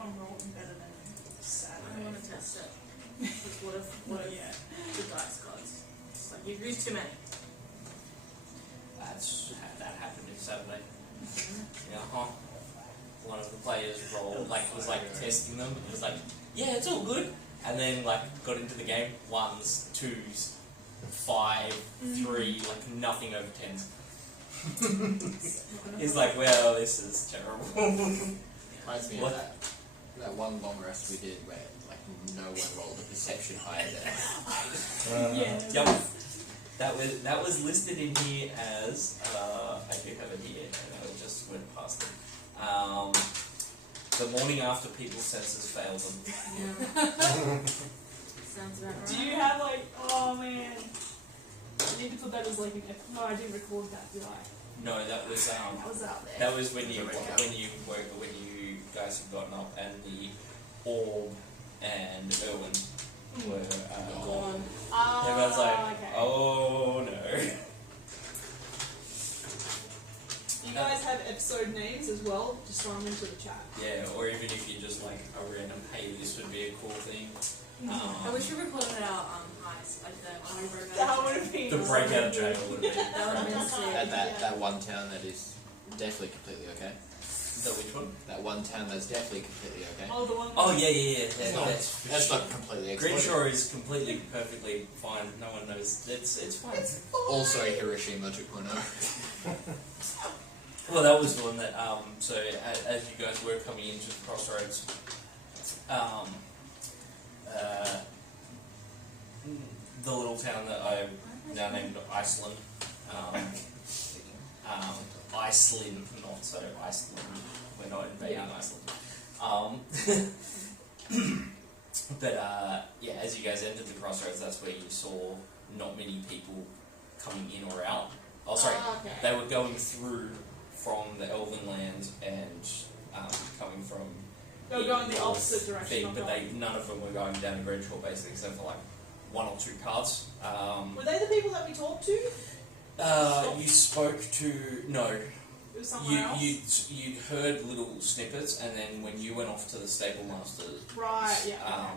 if I'm rolling better than Saturday. I want to test it. Because what if the dice gods? It's like you've used too many. That happened this Saturday. Yeah, one of the players rolled, was testing them. It was like, yeah, it's all good. And then got into the game, 1s, 2s, 5, 3, nothing over 10s. He's like, well, this is terrible. Reminds me of that one long rest we did where no one rolled a perception higher than Yeah. Yep. That was listed in here as I do have it here, and I just went past it. The morning after people's senses failed them. Yeah. Sounds about right. Do you have oh man, I need to put that as no, I didn't record that, did I? No, that was That was out there. that was when you guys had gotten up and the orb and Erwin were Gone. everyone's like, okay. oh no. You guys have episode names as well, just throw them into the chat. Yeah, or even if you just a random, hey, this would be a cool thing. I wish we recorded our heist, the That would have been The breakout of jail would have been. That would have been sick. that one town that is definitely completely okay. So which one? That one town that's definitely completely okay. Oh, the one. Oh yeah. That's not completely exploded. Greenshore is completely, perfectly fine. No one knows. It's fine. Also Hiroshima 2.0. Well, that was the one that. So as you guys were coming into the crossroads, the little town that I've now named Iceland. Iceland, not so Iceland. We're not invading Iceland. But as you guys entered the crossroads, that's where you saw not many people coming in or out. Oh, sorry, okay. they were going through from the Elven lands and coming from. They were going the opposite direction. But none of them were going down to Greenshore, basically, except for 1 or 2 carts. Were they the people that we talked to? You spoke to no. It was someone else. You heard little snippets, and then when you went off to the stable master, Right. Yeah.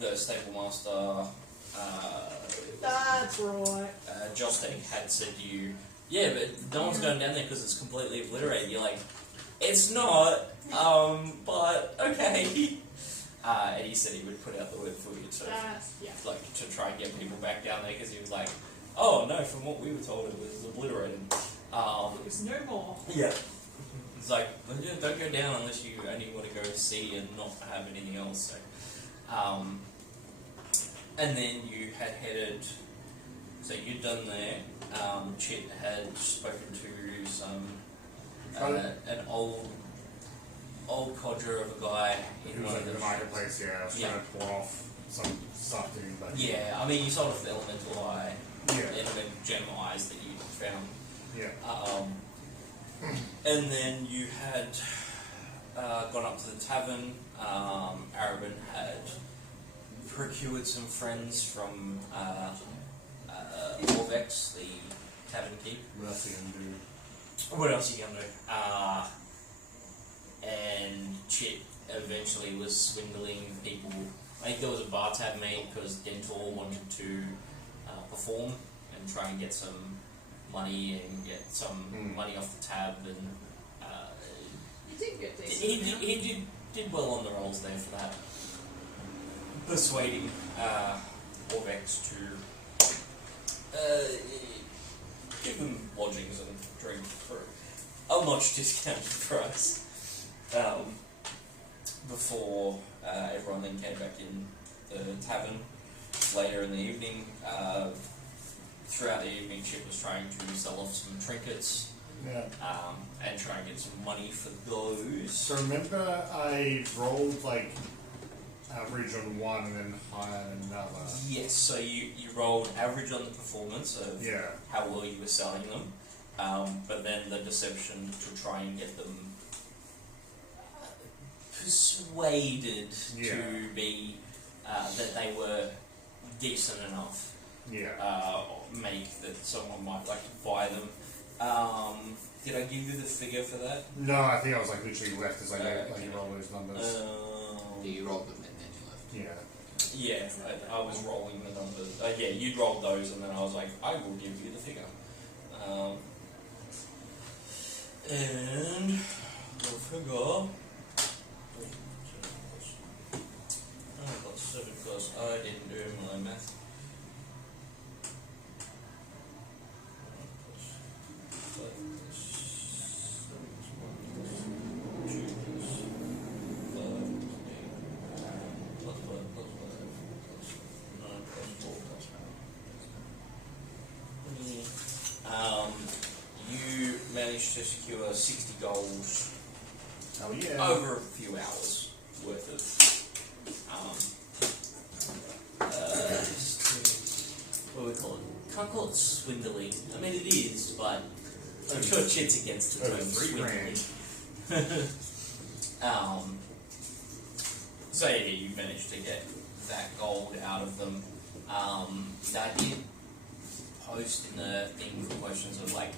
the stable master, That's right. Jostek had said to you, yeah, but no one's going down there because it's completely obliterated. You're like, it's not. But okay. And he said he would put out the word for you to to try and get people back down there because he was like, oh no, from what we were told it was obliterated. There's no more. Yeah. It's like, don't go down unless you only want to go see and not have anything else. So, and then you had headed. So you'd done there. Chit had spoken to some an old codger of a guy in one of the marketplace. Yeah, I was trying to pull off some stuff to him, but yeah, I mean you sold off the elemental eye, yeah, gem eyes that you found. yeah. And then you had gone up to the tavern. Arabin had procured some friends from Orvex, the tavern keep. What else are you gonna do? What else are you going to do? And Chit eventually was swindling people. I think there was a bar tab made because Dentor wanted to perform and try and get some money and get some money off the tab. And You did get decent. he did well on the rolls there for that. Persuading Orvex to give them lodgings and drink for a much discounted price before everyone then came back in the tavern later in the evening. Throughout the evening, Chip was trying to sell off some trinkets and try and get some money for those. So remember, I rolled average on one and then higher on another. Yes, so you rolled average on the performance of how well you were selling them, but then the deception to try and get them persuaded to be that they were decent enough. Yeah. Make that someone might like to buy them. Did I give you the figure for that? No, I think I was like literally left as like Okay. you roll those numbers. Yeah, you rolled them and then you left. Yeah. Yeah, I was rolling the numbers. Yeah, you rolled those, and then I was like, I will give you the figure. And the figure. I got 7 because I didn't do my math. You managed to secure 60 goals Oh yeah. over a few hours worth of what do we call it? Can't call it swindling. I mean it is, but I'm sure shit's against the Over term 3 swindling. grand. So yeah, you managed to get that gold out of them. I did post in the thing for questions of like,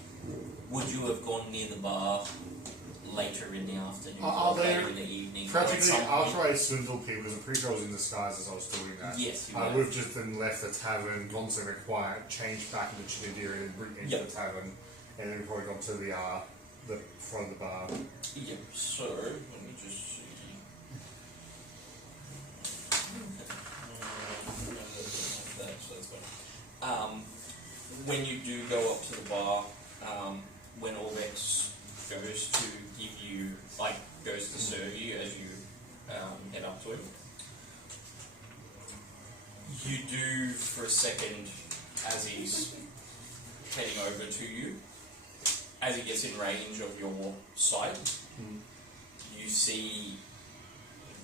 would you have gone near the bar later in the afternoon Are or there later in the evening? or at Practically some point? after I swindled people, because I'm pretty sure I was in disguise as I was doing that. Yes, you I were. would have just then left the tavern, gone somewhere quiet, changed back into Chinadiri and then into Yep. the tavern, and then probably gone to the front of the bar. Yep, so let me just see. So that's fine. When you do go up to the bar, when Orbex goes to give you, like, goes to serve you as you head up to him, you do for a second, as he's heading over to you, as he gets in range of your sight, you see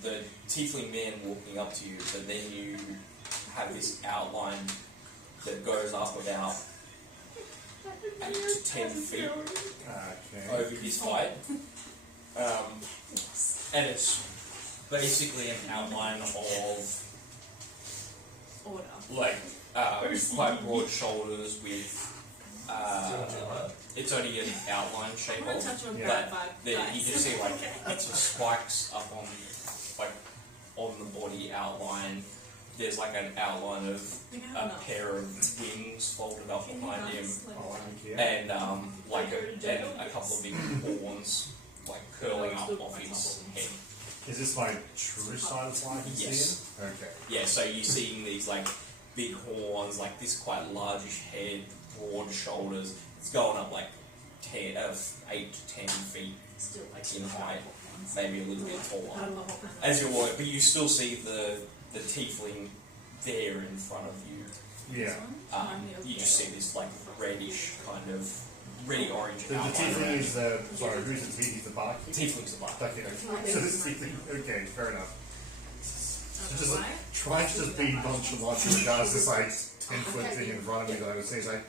the tiefling man walking up to you, but then you have this outline that goes up about 8 to 10 feet Okay. over his height. And it's basically an outline of Order. like quite broad shoulders with it's only an outline shape I'm gonna of, touch on Yeah. that but vibe. there, you just see like some spikes up on like on the body outline. There's like an outline of a pair of wings folded up behind him, Oh, thank you. and like a couple of big horns like curling up off his head. Is this my true side of life you Yes. see in? Okay. Yeah, so you're seeing these like big horns, like this quite largish head, broad shoulders. It's going up like 8 to 10 feet Still like in height, maybe a little bit taller. As As you're walking, but you still see the tiefling there in front of you. Yeah. You just see this like reddish kind of reddy orange The outline. tiefling is the sorry, who's the tiefling? He's the barkeep? Tiefling's the bar. Okay. So this tiefling, okay, fair enough. So just like trying to just be nonchalant in regards to this like 10-foot thing in front of me that I was saying, like,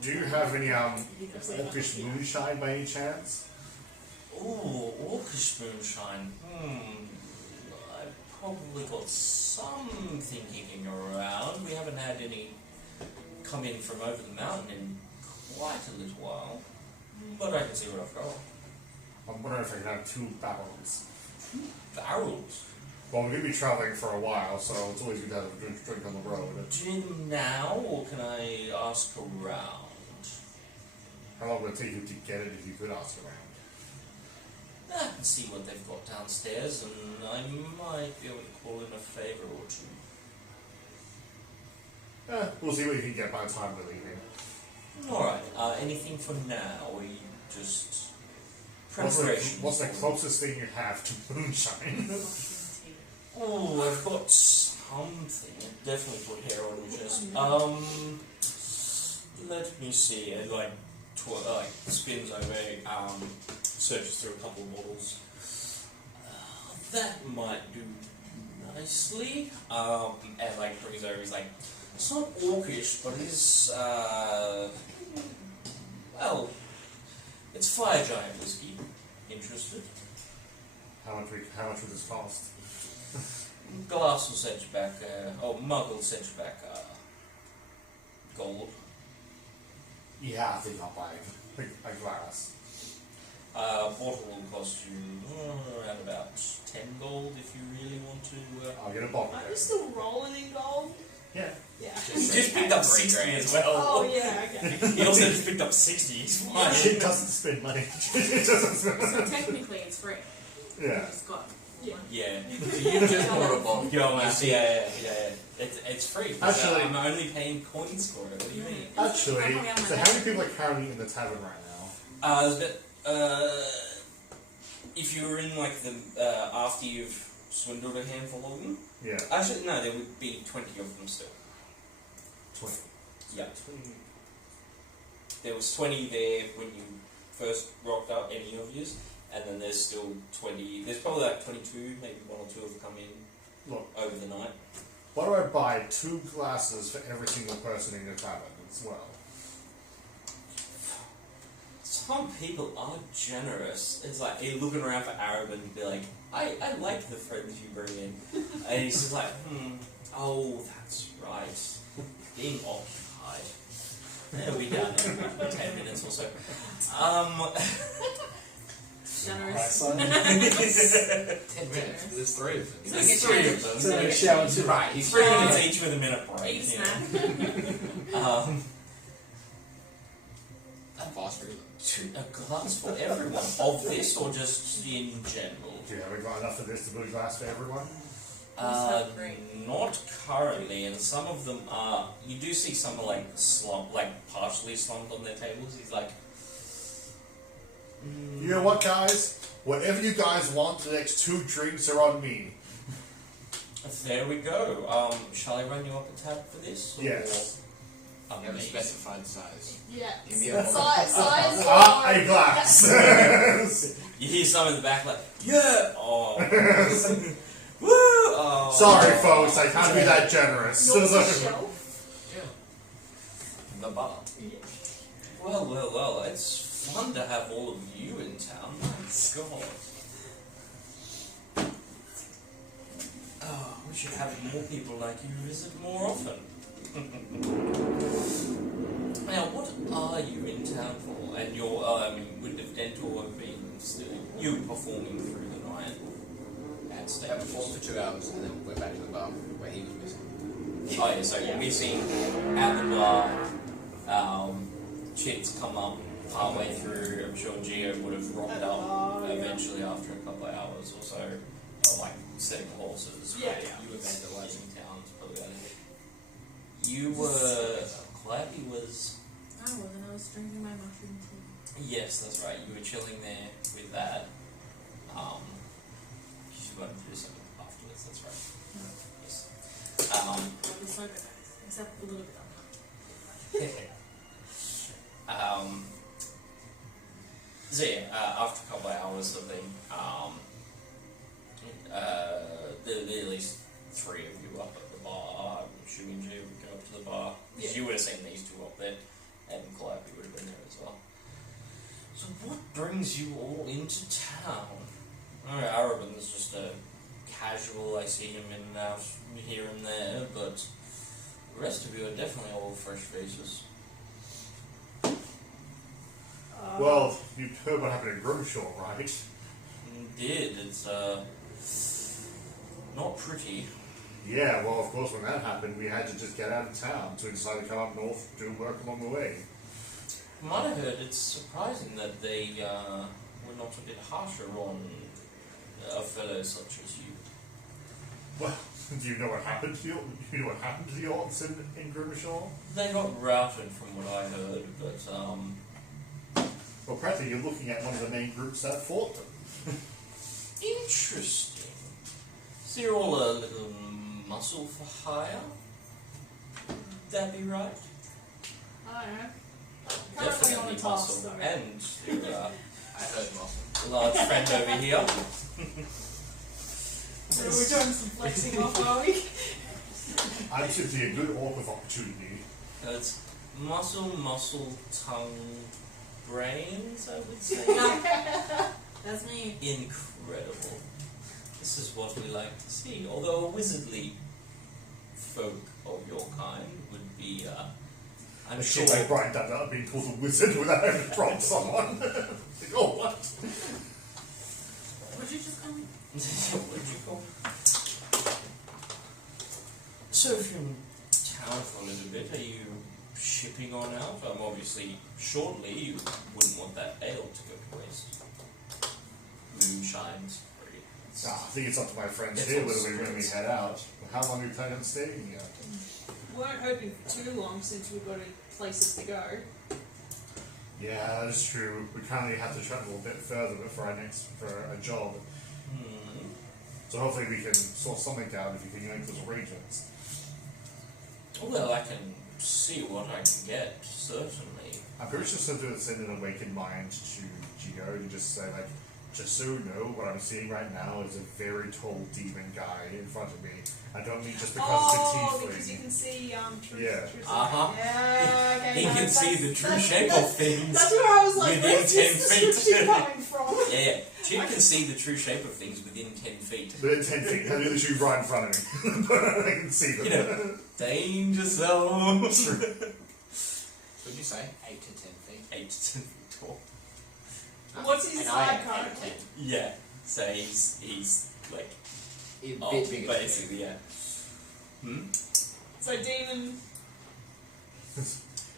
do you have any orcish moonshine by any chance? Ooh, orcish moonshine. I've probably got something kicking around. We haven't had any come in from over the mountain in quite a little while. But I can see what I've got. I'm wondering if I can have 2 barrels. Barrels? Well, we're going to be travelling for a while, so it's always good to have a drink on the road. Do you need them now, or can I ask around? How long would it take you to get it if you could ask around? I can see what they've got downstairs, and I might be able to call in a favour or two. We'll see what you can get by the time we're leaving. Alright, anything for now, or you just... What's the closest thing you have to moonshine? Oh, I've got something. It definitely put hair on your chest. Let me see. It like spins over, searches through a couple of bottles. That might do nicely. And like brings over. He's like, it's not orcish, but it's well, it's fire giant whiskey. Interested? How much would this cost? Glass will set you back, mug will set you back, gold. Yeah, I think I'll buy a glass? Bottle will cost you around about 10 gold if you really want to. I'll get a bottle. Are you still rolling in gold? Yeah. Yeah. He just picked up 60 as well. Oh yeah, okay. He also just picked up 60. He's fine. It doesn't spend money. It doesn't spend So technically it's free. Yeah. It's got Yeah. Yeah. So you just bought a bottle. Yo, man. You see- Yeah. It's free. 'Cause, Actually- I'm only paying coins for it. What do you mean? Actually, Not coming out of my so how bag. many people are currently in the tavern right now? There's a bit, if you were in like the after you've swindled a handful of them, Yeah. actually no, there would be 20 of them still. 20. Yeah. There was 20 there when you first rocked up, any of yous, and then there's still 20. There's probably like 22, maybe one or two have come in Look, over the night. why do I buy 2 glasses for every single person in the tavern as well? Some people are generous. It's like you're looking around for Arab and be like, I like the friends you bring in. And he's just like, oh, that's right. Being occupied. They'll be done in 10 minutes or so. generous. 10 minutes. There's 3 of them. So There's get 3 changed. of them. So Yeah. shower too. Right, he's 3 Oh. minutes each with a minute break. Eat a you snack. know. fast food. A glass for everyone. Of this or just in general? Do you have got enough of this to build a glass for everyone? So great. Not currently, and some of them are. You do see some are like slumped, like partially slumped on their tables. He's like, You know what, guys? Whatever you guys want, the next 2 drinks are on me. there we go. Shall I run you up a tab for this? Or- Yes. You have a Amazing. specified size. Yeah. Give me a Size A glass! You hear some in the back like, yeah, oh, woo, oh. Sorry, folks, I can't be that generous. Yours is shelf. Yeah. The bar. Well, it's fun to have all of you in town. My God. Oh, we should have more people like you visit more often. Now, what are you in town for? And your, would have Dentor have been still, you performing through the night at I stage? performed for 2 hours and then went back to the bar where he was missing. Oh yeah, so we've seen at the bar, chicks come up partway through. I'm sure Gio would have rocked At the up bar, yeah. eventually after a couple of hours or so, like setting horses. Yeah, right? yeah. You were vandalizing towns, probably about it. You were, Clappy was, I wasn't. I was drinking my mushroom tea. yes, that's right. You were chilling there with that. You wanted to do something afterwards. That's right. Yes. It was so good, guys. Except a little bit of So yeah, after a couple of hours of them, there are at least 3 of you up at the bar. I'm assuming Jay would go up to the bar. Because you would have seen these 2 up there, and Calliope would have been there as well. So what brings you all into town? Alright, Araban's just a casual, I see him in and out here and there, but the rest of you are definitely all fresh faces. Well, you've heard what happened in Grimshaw, right? Indeed, it's not pretty. Yeah, well, of course, when that happened, we had to just get out of town, so we decided to come up north, do work along the way. From what I heard, it's surprising that they were not a bit harsher on a fellow such as you. Well, do you know what happened to the orcs in Grimshaw? They got routed from what I heard, but Well, practically, you're looking at one of the main groups that fought them. interesting. So you're all a little muscle for hire? Would that be right? I don't know. Currently on Definitely a task, muscle. though. And your I heard muscle. large friend over here. So we're doing some flexing off, are we? I'm simply a good orc of opportunity. It's muscle, tongue, brains, I would say. That's me. Incredible. This is what we like to see. Although a wizardly folk of your kind would be I'm I sure. shit like Brian done that being called a wizard without having to prompt someone. Like, oh, what? Would you just call me? What did you call? So from town for a little bit, are you shipping on out? Obviously, shortly you wouldn't want that ale to go to waste. Moonshine's free. I think it's up to my friends It's here all whether we really spirits. head out. How long are we planning on staying here? We weren't hoping for too long since we've got places to go. Yeah, that's true. We currently have to travel a bit further for a job. Hmm. So hopefully we can sort something out if you can make those arrangements. Well, I can see what I can get, certainly. I'm pretty sure something to send an awakened mind to Geo to just say like, just so you know, what I'm seeing right now is a very tall demon guy in front of me. I don't mean just because it's a Oh, because you tiefling. can see true. Yeah. True Uh-huh. Yeah. Okay. He no, can see that's- the true that's- shape that's- of things. That's where I was like, within where's 10 this feet. description coming from? Yeah, Jim can see the true shape of things within 10 feet. Within 10 feet, they're literally right in front of me. I can see them. You know, danger zone. Would you say 8 to 10 feet? 8 to 10 feet tall. What's his And I side am currently? 8 to 10. Yeah, so he's like, A bit oh, bigger than me. basically, yeah. Hmm? So demon.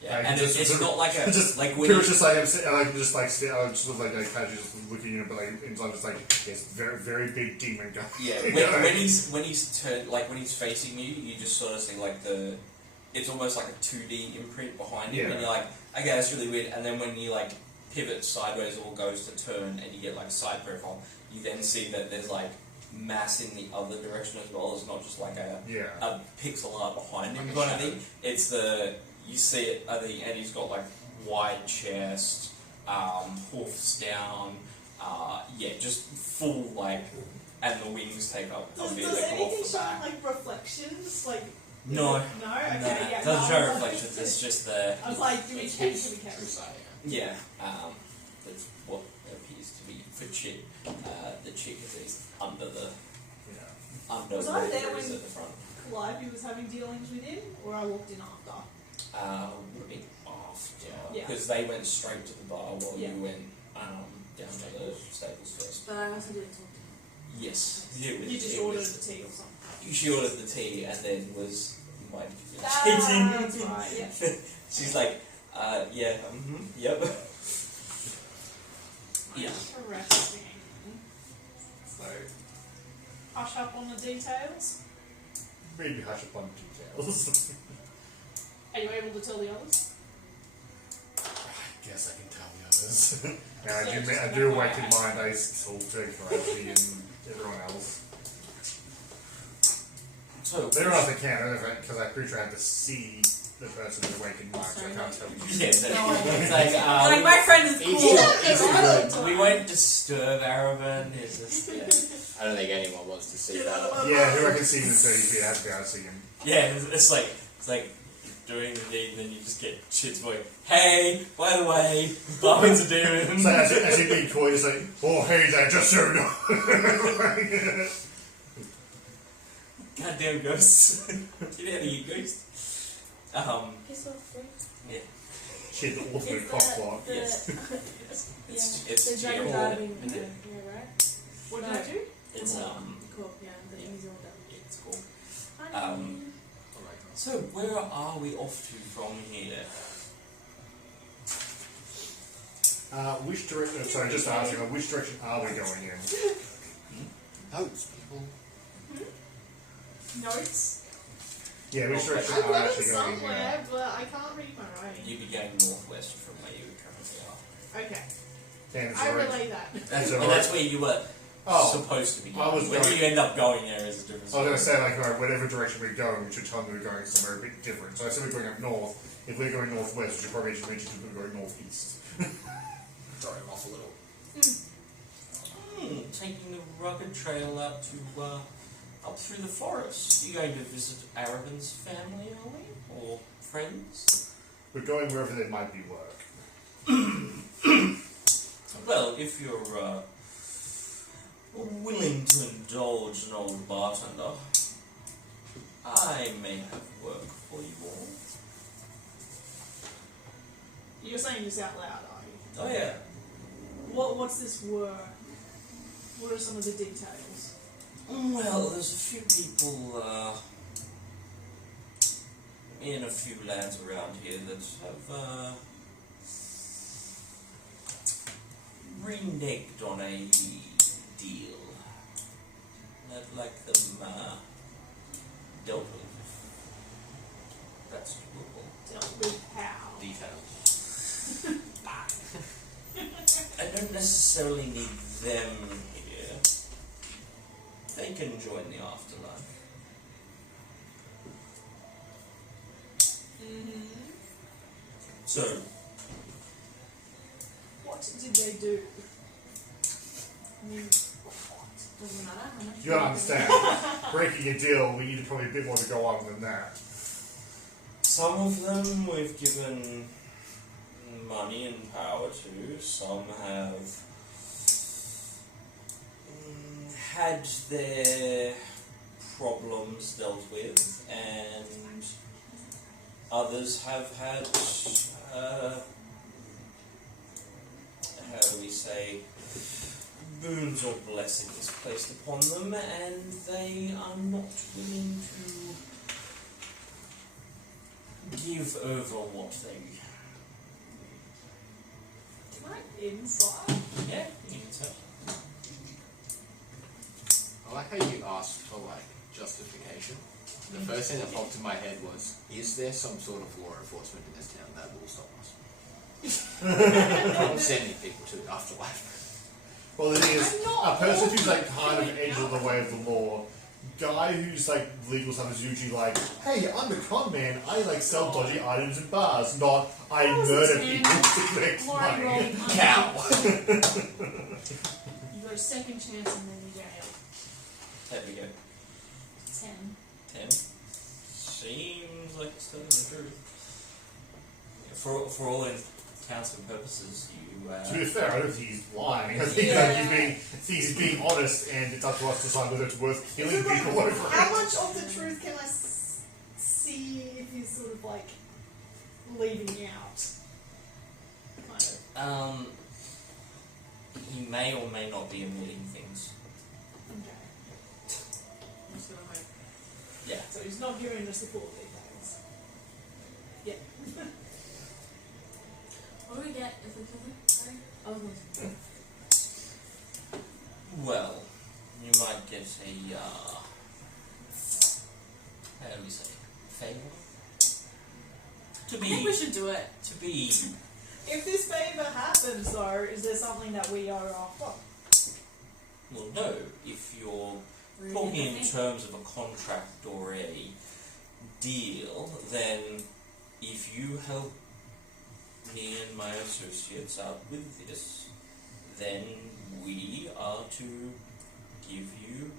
Yeah, Like, and just- it's not like a, just like when Pure you, just like I'm sitting, I just like sit, I just like casually just looking at him, but like I'm just like yes, very very big demon guy. yeah, when he's turned, like when he's facing you, you just sort of see like it's almost like a 2D imprint behind him, Yeah. and you're like, okay, that's really weird. And then when you like pivot sideways or goes to turn, and you get like a side profile, you then see that there's like mass in the other direction as well. It's not just like a Yeah. pixel art behind him Like a kind of shadow. thing. It's you see it, and he's got like wide chest, hoofs down, yeah, just full like, and the wings take up a Does bit. They come anything off the show back. like reflections? Like No, is it- no. Okay. no, Yeah. it doesn't no, show I was reflections. like- It's just the I was like, do we It's take? his Do we carry? true side, yeah. That's what appears to be for chick. The chick is under the Yeah. under Was I where there it is when- at the front. Calliope was having dealings with him, or I walked in after. Would have been after Yeah. because they went straight to the bar while Yeah. you went down to the stables first. But I also didn't talk to him. Yes, You just ordered the tea or something. She ordered the tea and then was invited to That's right. Yeah. She's like, yeah, yep. Yeah. Interesting. So, hush up on the details. Maybe hush upon details. Are you able to tell the others? I guess I can tell the others. And I do awaken mind. I talk to Calliope and everyone else. So, They don't know if they can, because I'm pretty sure I have to see the person who awakened mind, so I can't tell you. yeah, it's Like, like, my friend is Easy. cool. Yeah. we won't disturb Aravan. It's just, yeah. I don't think anyone wants to see that. Yeah, who I can see him in 30 feet, I have to be able to see him. Yeah, it's like doing the deed, and then you just get shit's boy. Hey, by the way, Barman's a demon. So as you being coy, it's like, oh hey there, just so you know. Goddamn ghosts. Get out of here, ghost. He's so free. Shit, the ultimate Is cockblock. the- Yes. Yeah. It's the dragon Geo. diving. Is it? Yeah, right? What did I do? It's Cool, yeah, the New Zealand it's cool. diving. So where are we off to from here? Which direction, sorry, just asking, which direction are we going in? Notes, people. Notes. Yeah, which direction I've are we got it actually going in? somewhere, but I can't read my writing. You'd be going northwest from where you currently are. Okay. And I relay that. That's And that's where you were supposed to be I going. was Whether going- you end up going there is a different I was going to story. say, like, alright, whatever direction we're going, we should tell them we're going somewhere a bit different. So I said we're going up north. If we're going northwest, we should probably just mention that we're going northeast. Throw him off a little. Taking the rugged trail out to up through the forest. You going to visit Aravan's family, are we? Or friends? We're going wherever there might be work. Well, if you're willing to indulge an old bartender, I may have work for you all. You're saying this out loud, are you? Oh yeah. What's this were? What are some of the details? Well, there's a few people in a few lands around here that have reneged on a deal. I'd like them dealt with. That's doable. Dealt with how? Details. I don't necessarily need them here. They can join the afterlife. Mm-hmm. So, What did they do? I mean, Doesn't matter how much. You gotta understand, breaking a deal, we need probably a bit more to go on than that. some of them we've given money and power to. Some have had their problems dealt with, and others have had, how do we say, boons or blessings placed upon them, and they are not willing to give over what they. can I insight? Yeah, you can tell. I like how you asked for like justification. The first thing that popped in my head was, is there some sort of law enforcement in this town that will stop us from sending people to the afterlife? Well, the thing is, I'm not a person who's like all kind of for edge of the way of the law, guy who's like legal stuff is usually like, hey, I'm a con man, I like sell dodgy items in bars, not I That was murder a people 10. to collect Lauren money. rolled Cow. You got a second chance and then you jail. There we go. 10. 10. Seems like it's telling the truth. For all intents and purposes, you. To be fair, I don't think he's lying. I think Yeah. he's being honest, and it's up to us to decide whether it's worth killing people over How it. much of the truth can I see if he's sort of like leaving out? Kind of. He may or may not be omitting things. Okay. I'm just gonna hope. Yeah. So he's not giving us the full details. Yeah. What do we get if we kill him? Sorry? Oh, Well, you might get a how do we say, favor? To I think we be should do it. to be. If this favour happens, though, is there something that we are after? Well, no. If you're Really talking in interesting. terms of a contract or a deal, then if you help me and my associates out with this, then we are to give you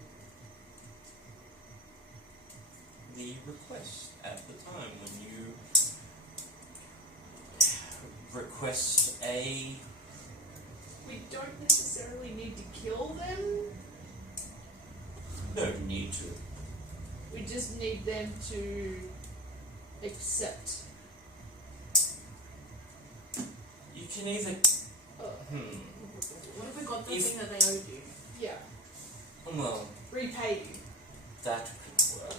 the request at the time when you request a. We don't necessarily need to kill them. No need to. We just need them to accept. You can either. Uh, What if we got the If- thing that they owed you? yeah. Well, Repay you. that could work.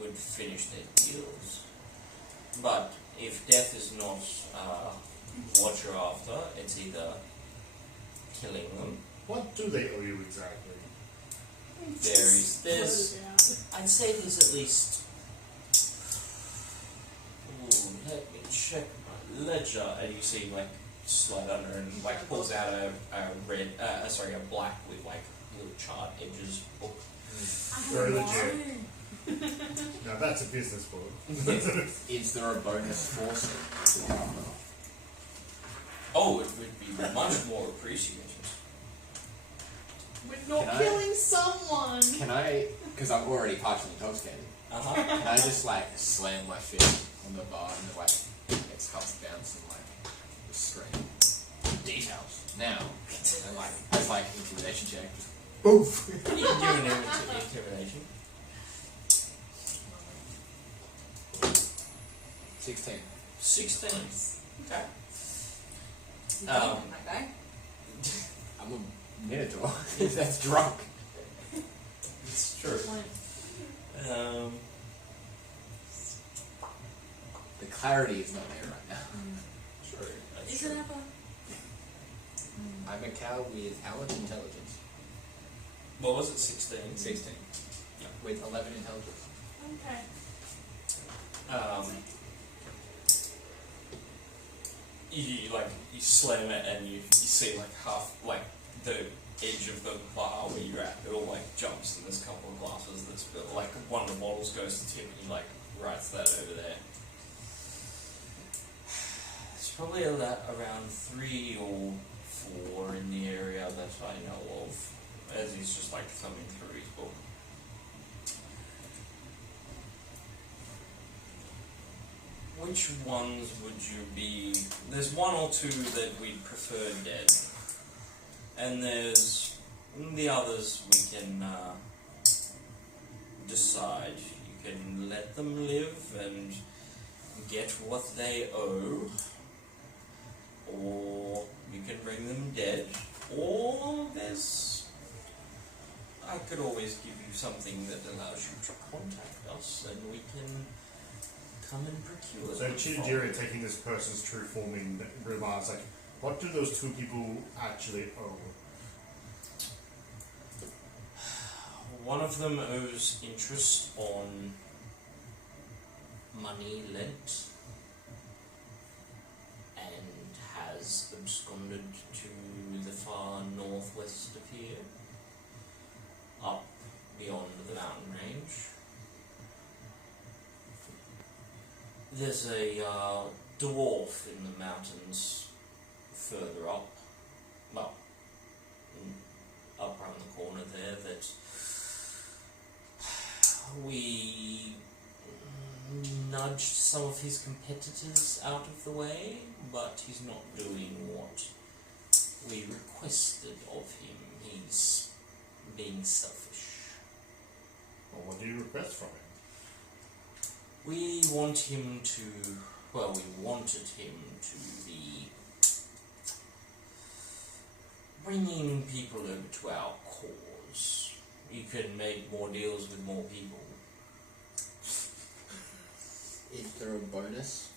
Would finish their deals. But if death is not what you're after, it's either killing them. What do they owe you exactly? There's I'd say there's at least. Ooh, let me check my ledger. And you see, like, slide under and like pulls out a red, a black with like little chart edges book. Very legit. Now that's a business book. Is there a bonus forcing to the afterlife? Oh, it would be much more appreciated. We're not Can I- killing someone. Can I, because I'm already partially intoxicated, can I just like slam my fist on the bar and like its cups bounce and like just scream details now and like it's like intimidation check. Boof. You can do an intimidation. 16. 16. Okay. That guy. I'm a minotaur. That's drunk. It's true. The clarity is not there right now. True. That's Is true. it ever? I'm a cow with how much intelligence? What was it? 16. 16. Yeah. With 11 intelligence. Okay. You slam it and you see like half like the edge of the bar where you're at. It all like jumps and there's a couple of glasses that's built. Like one of the bottles goes to Tim and he like writes that over there. It's probably around 3 or 4 in the area that I know of, as he's just like thumbing through his book. Which ones would you be? There's 1 or 2 that we'd prefer dead, and there's the others we can decide. You can let them live and get what they owe, or you can bring them dead, or I could always give you something that allows you to contact us, and we can come and procure So them. Chidajira, taking this person's true form in remarks, like, what do those 2 people actually owe? One of them owes interest on money lent and has absconded to the far northwest of here, up beyond the mountain range. There's a dwarf in the mountains further up, well, up around the corner there, that we nudged some of his competitors out of the way, but he's not doing what we requested of him. He's being selfish. Or what do you request from him? We want him to, well, we wanted him to be bringing people over to our cause. You can make more deals with more people. Is there a bonus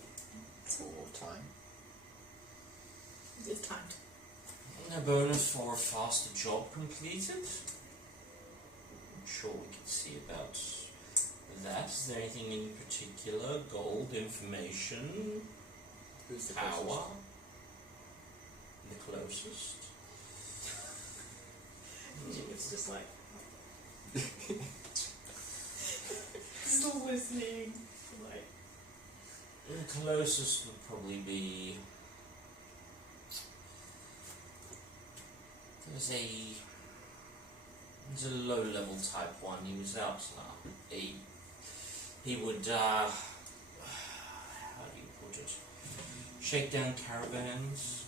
for time? It's timed. A bonus for a faster job completed? I'm sure we can see about that. Is there anything in particular? Gold, information, Who's the power? closest? The closest? It's just like, Still listening. Like, The closest would probably be... There's a low-level type one. He was out. He would how do you put it? Shake down caravans.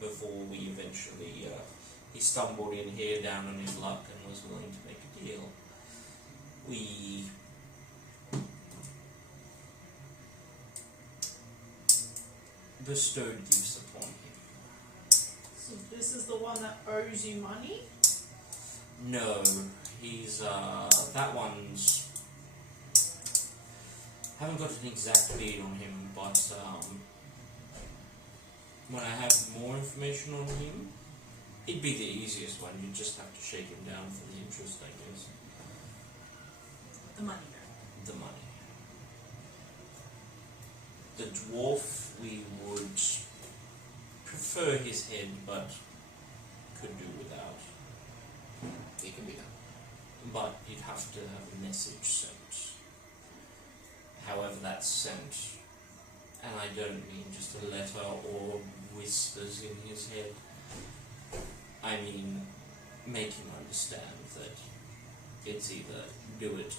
Before we eventually, he stumbled in here down on his luck and was willing to make a deal. We bestowed gifts upon him. so this is the one that owes you money? No, he's, that one's... Haven't got an exact beat on him, but, when I have more information on him, he'd be the easiest one. You'd just have to shake him down for the interest, I guess. the money guy. The money. The dwarf, we would prefer his head, but could do without. It can be done. But you'd have to have a message sent. However that's sent, and I don't mean just a letter or whispers in his head. I mean, make him understand that it's either do it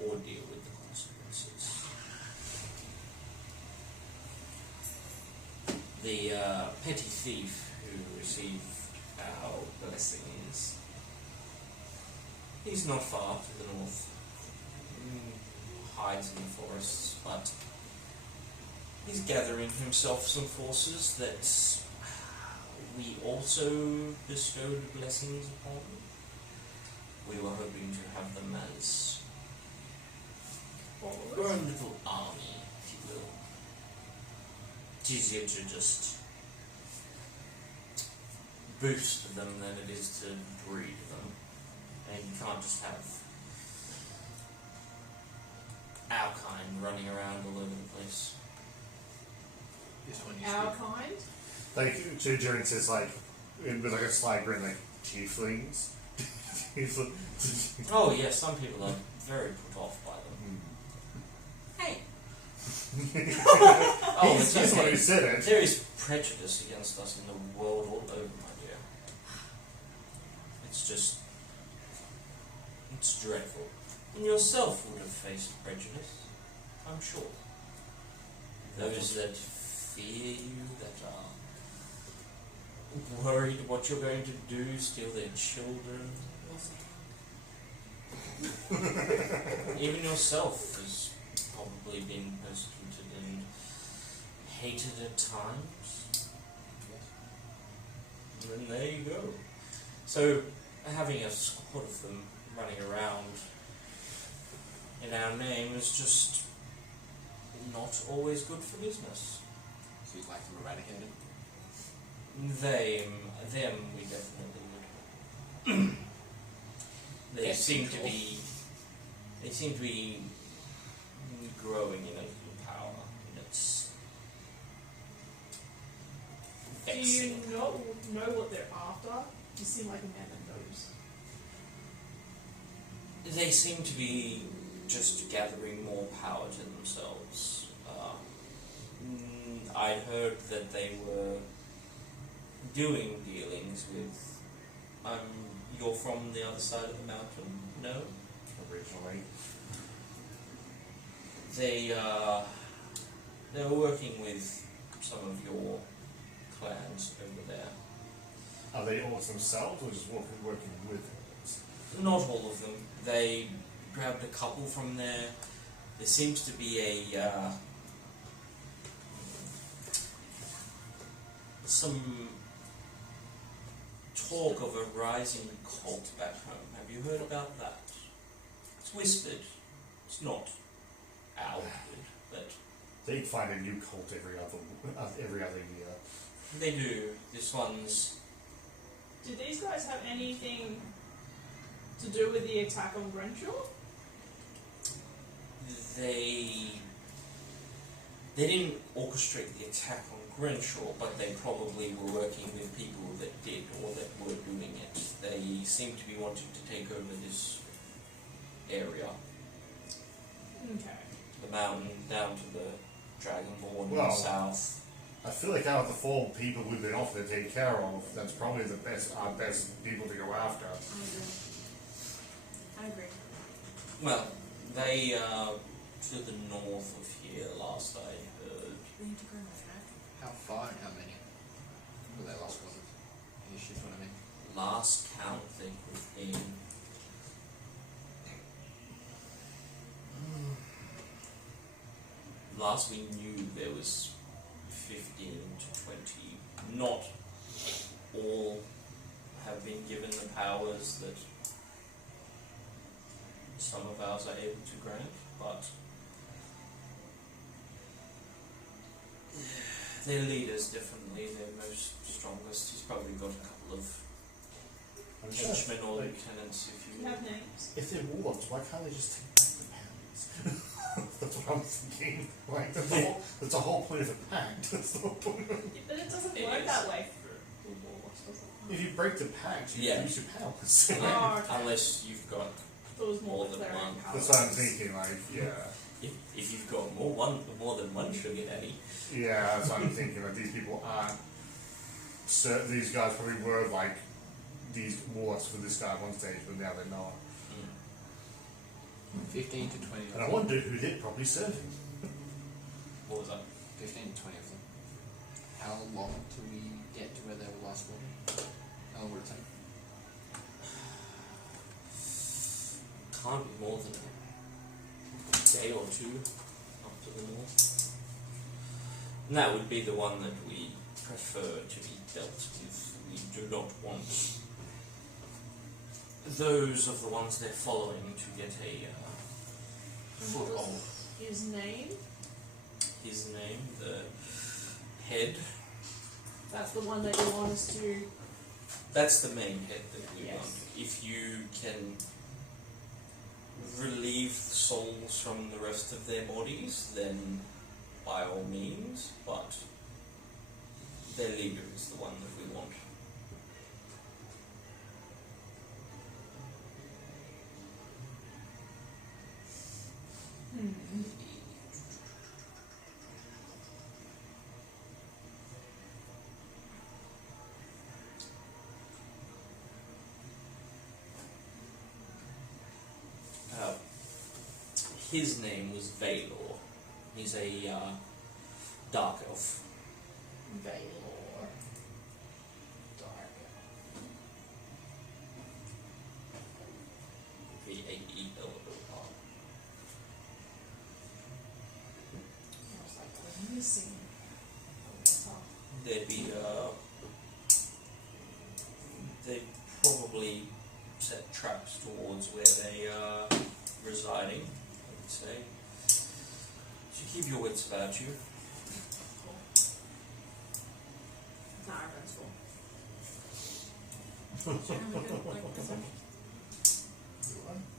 or deal with the consequences. The petty thief who received our blessings, he's not far to the north. Hides in the forests, but He's gathering himself some forces that we also bestowed blessings upon. We were hoping to have them as our own little army, if you will. It's easier to just boost them than it is to breed them. And you can't just have our kind running around all over the place. This one Our kind? Like, Jiren says, like, with like a sly grin, like, tieflings. Oh yeah, some people are very put off by them. Hey, Oh, He's it's the one okay. who said it. There is prejudice against us in the world all over, my dear. It's just... it's dreadful. And yourself would have faced prejudice, I'm sure. Those that fear you, that are worried what you're going to do, steal their children. Even yourself has probably been persecuted and hated at times. And there you go. So, having a squad of them running around in our name is just not always good for business. So you'd like to eradicate it? Them, we definitely would. They Yes, seem to control. be growing in a little power, and it's Do you vexing. know what they're after? You seem like a man that knows. They seem to be just gathering more power to themselves. I'd heard that they were doing dealings with. You're from the other side of the mountain, no? Originally. They were working with some of your clans over there. Are they orcs themselves, or just working with orcs? Not all of them. They grabbed a couple from there. There seems to be some talk of a rising cult back home. Have you heard about that? It's whispered. It's not out, but They find a new cult every other year. they do. This one's Did these guys have anything to do with the attack on Grenshaw? they didn't orchestrate the attack on Grenshaw, but they probably were working with people that did or that were doing it. They seem to be wanting to take over this area, Okay. the mountain down to the Dragonborn in the Well, south. I feel like out of the 4 people we've been offered to take care of, that's probably our best people to go after. I agree. Well, they are to the north of here, last I heard. We need to go and attack. How far and how many? Were they lost ones? You shift what I mean? Last count they could have been. Last we knew there was 15 to 20. Not all have been given the powers that some of ours are able to grant, but their leaders definitely, their most strongest. He's probably got a couple of I'm henchmen or like, lieutenants, if Do you you will. have names? if they're warlocks, why can't they just take back the pounds? That's what I'm thinking. Like, that's the whole point of a pact. That's the whole point of Yeah, but it doesn't It work is. that way for warlocks, does it? If you break the pact, you Yeah. lose your powers. Oh, okay. Unless you've got, It was more More the than cleric one. powers. That's what I'm thinking, like, yeah. if you've got more than one sugar daddy. Yeah, that's what I'm thinking. Like, these people aren't. These guys probably were like these warlocks for this guy at one stage, but now they're not. 15 to 20 of And I them. wonder who did probably serve him. What was that? 15 to 20 of them. How long till we get to where they were last spotted? How long would it take? Can't be more than a day or two up to the north. And that would be the one that we prefer to be dealt with. We do not want those of the ones they're following to get a foothold. His name? His name, the head. That's the one that you want us to... That's the main head that we Yes. want. If you can relieve the souls from the rest of their bodies, then by all means, but their leader is the one that we want. His name was Valor. He's a dark elf. Valor. Dark. Valor. I was like, I'm missing. They'd be, they'd probably set traps towards where they are residing, I would say. So keep your wits about you. It's not our friend's fault.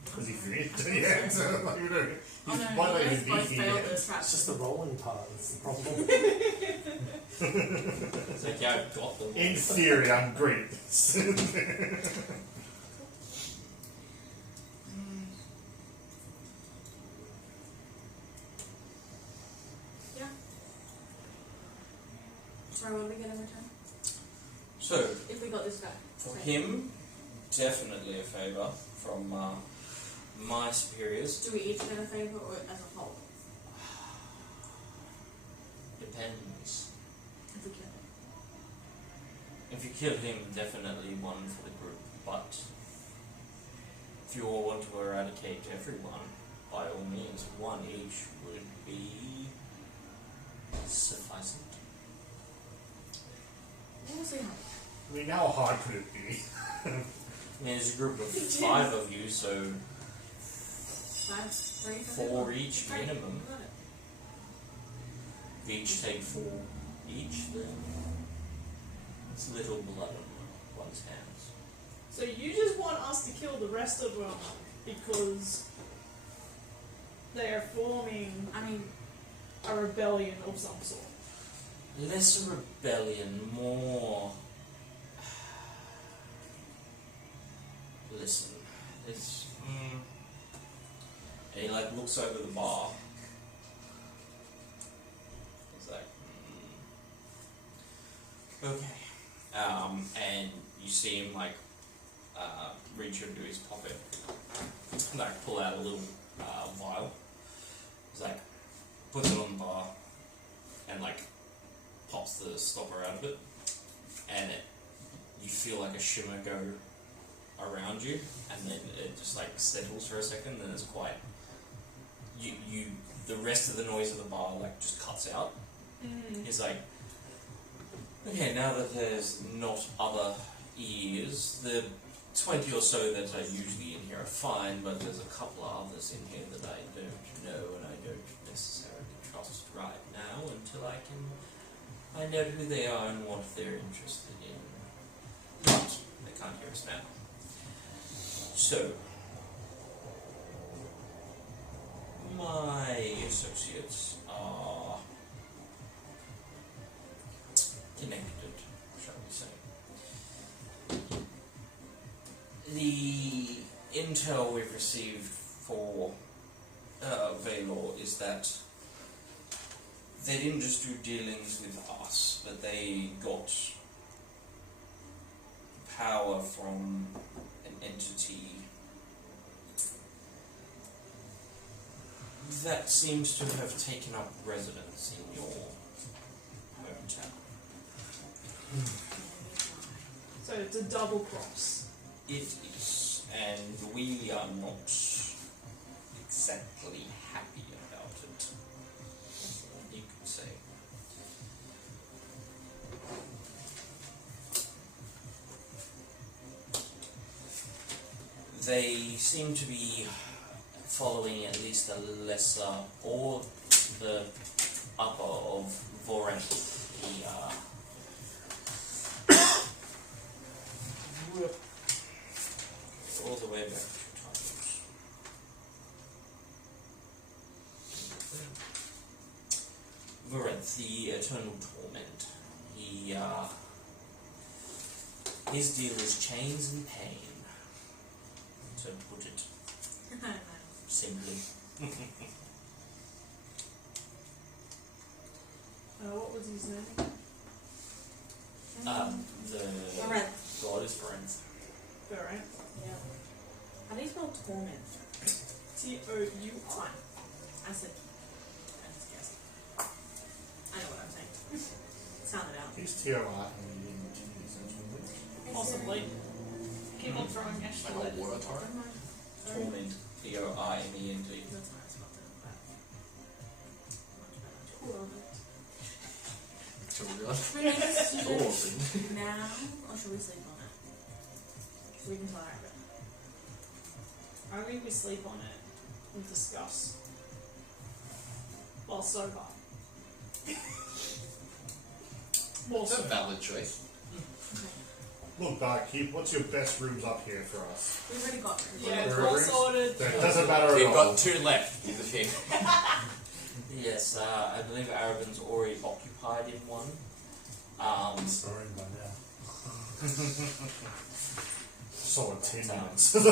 Because he finished it, yeah. So, like, we don't. Oh no, Why don't you you guys be both here? failed the It's trap. just the rolling part that's the problem. It's like, yeah, I've got them. In theory, I'm great. Yeah. Sorry, what did we get in return? So, If we got this guy. for Say. him, definitely a favour from my superiors. Do we each get a favour or as a whole? Depends. If we kill it. If you kill him, definitely one for the group, but if you all want to eradicate everyone, by all means, one each would be sufficient. We'll see how. I mean, how hard could it be? I mean, there's a group of 5 of you, so 5, 3, 4 each Right. minimum. Got it. If you each take 4 each, then it's little blood on one's hands. So you just want us to kill the rest of them because they are forming I mean, a rebellion of some sort. Less a rebellion, more. Listen, it's. And he like looks over the bar. He's like, okay. And you see him like reach into his pocket, like pull out a little vial. He's like, puts it on the bar, and like pops the stopper out of it, and you feel like a shimmer go around you, and then it just like settles for a second, and it's quite. The rest of the noise of the bar like just cuts out. He's like, okay, now that there's not other ears, the 20 or so that are usually in here are fine, but there's a couple of others in here that I don't know and I don't necessarily trust right now until I can find out who they are and what they're interested in. But they can't hear us now. So, my associates are connected, shall we say. The intel we've received for Valor is that they didn't just do dealings with us, but they got power from an entity that seems to have taken up residence in your hometown. So it's a double cross. It is, and we are not exactly happy about it, you could say. they seem to be following at least the lesser or the upper of Vorent, all the way back to titles. Vorent, the Eternal Torment. His deal is chains and pain, to put it simply. What was his name? The Vorent. god is Vorent. Alright. Yeah. How do you spell torment? T-O-U-I. I said. I just guessed. I know what I'm saying. Sound it out. He's TOR and essentially. Possibly. Keep on throwing extra Like a letters. water torrent? Torment. Torment. That's how I spelled it. But much better. Children. Should we make a decision Children. now, or should we sleep on it? So we can tell Arabic. I think we sleep on it and discuss. While sober. More That's a sober. valid choice. Okay. Look, Barkeep, what's your best rooms up here for us? We've already got. Yeah, it's Burger all rings? sorted. That doesn't matter at We've all. got 2 left. He's a thing. Yes, I believe Aragon's already occupied in one. Snoring by now. Solid 10 Um, minutes. and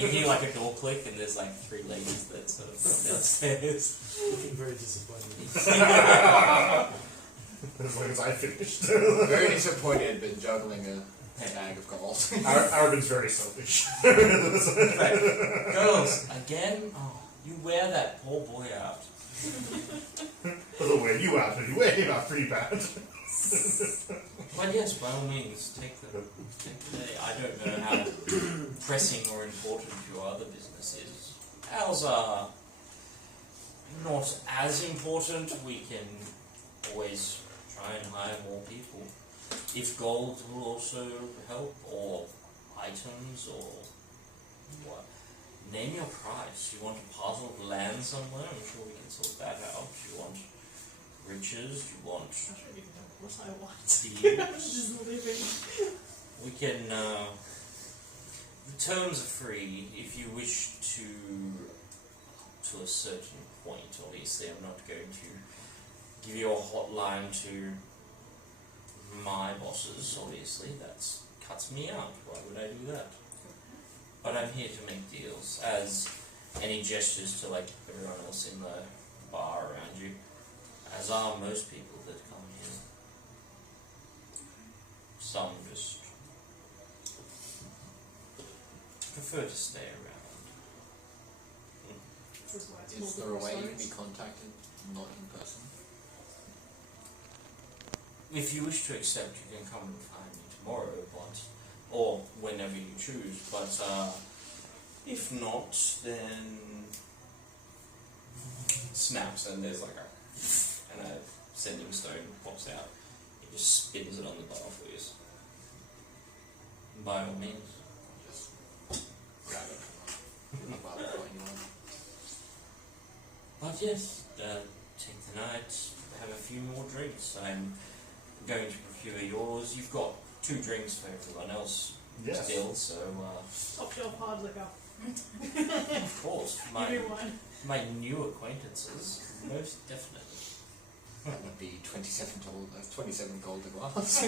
you hear like a door click, and there's like 3 ladies that sort of come downstairs. Looking very disappointed. As long as I finished. Very disappointed, but juggling a bag of gold. Aragon's very selfish. Girls, again? Oh, you wear that poor boy out. Doesn't wear you out, but you wear him out pretty bad. But yes, by all means, take the day. I don't know how pressing or important your other business is. Ours are not as important. We can always try and hire more people. If gold will also help, or items, or what. Name your price. You want a parcel of land somewhere? I'm sure we can sort that out. You want riches? You want I don't even know what I want. deals? Just living. We can, the terms are free. If you wish to a certain point, obviously I'm not going to give you a hotline to my bosses, obviously, that cuts me out. Why would I do that? But I'm here to make deals, as any gestures to like everyone else in the bar around you, as are most people that come here. Some just prefer to stay around. This is why it's Is called there a the way you can Crossroads. be contacted, not in person? If you wish to accept, you can come and find me tomorrow, or whenever you choose, but if not, then snaps and there's like a sending stone pops out. It just spins it on the bar for you. By all means. Just grab it from the bar point you want. But yes, take the night, have a few more drinks. I'm going to procure yours. You've got 2 drinks for everyone else Yes. still, so Top shelf hard liquor. of course, Everyone. my new acquaintances, most definitely. That would be 27 gold a glass.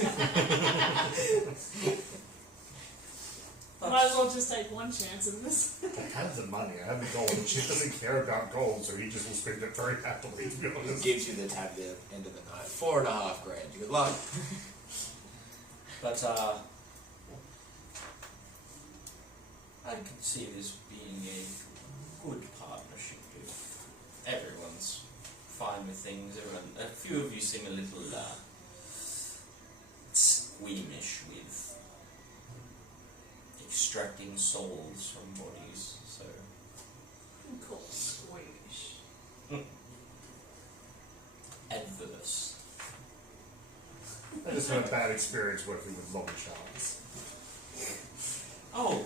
Might as well just take one chance in this. I have the money, I have the gold. Chip doesn't care about gold, so he just will spend it very happily, to be It honest. gives you the tab at the end of the night. 4.5 grand. Good luck. But I could see this being a good partnership if everyone's fine with things. A few of you seem a little squeamish with extracting souls from bodies, so Cool. Squeamish. adverse. I just had a bad experience working with long charms. Oh,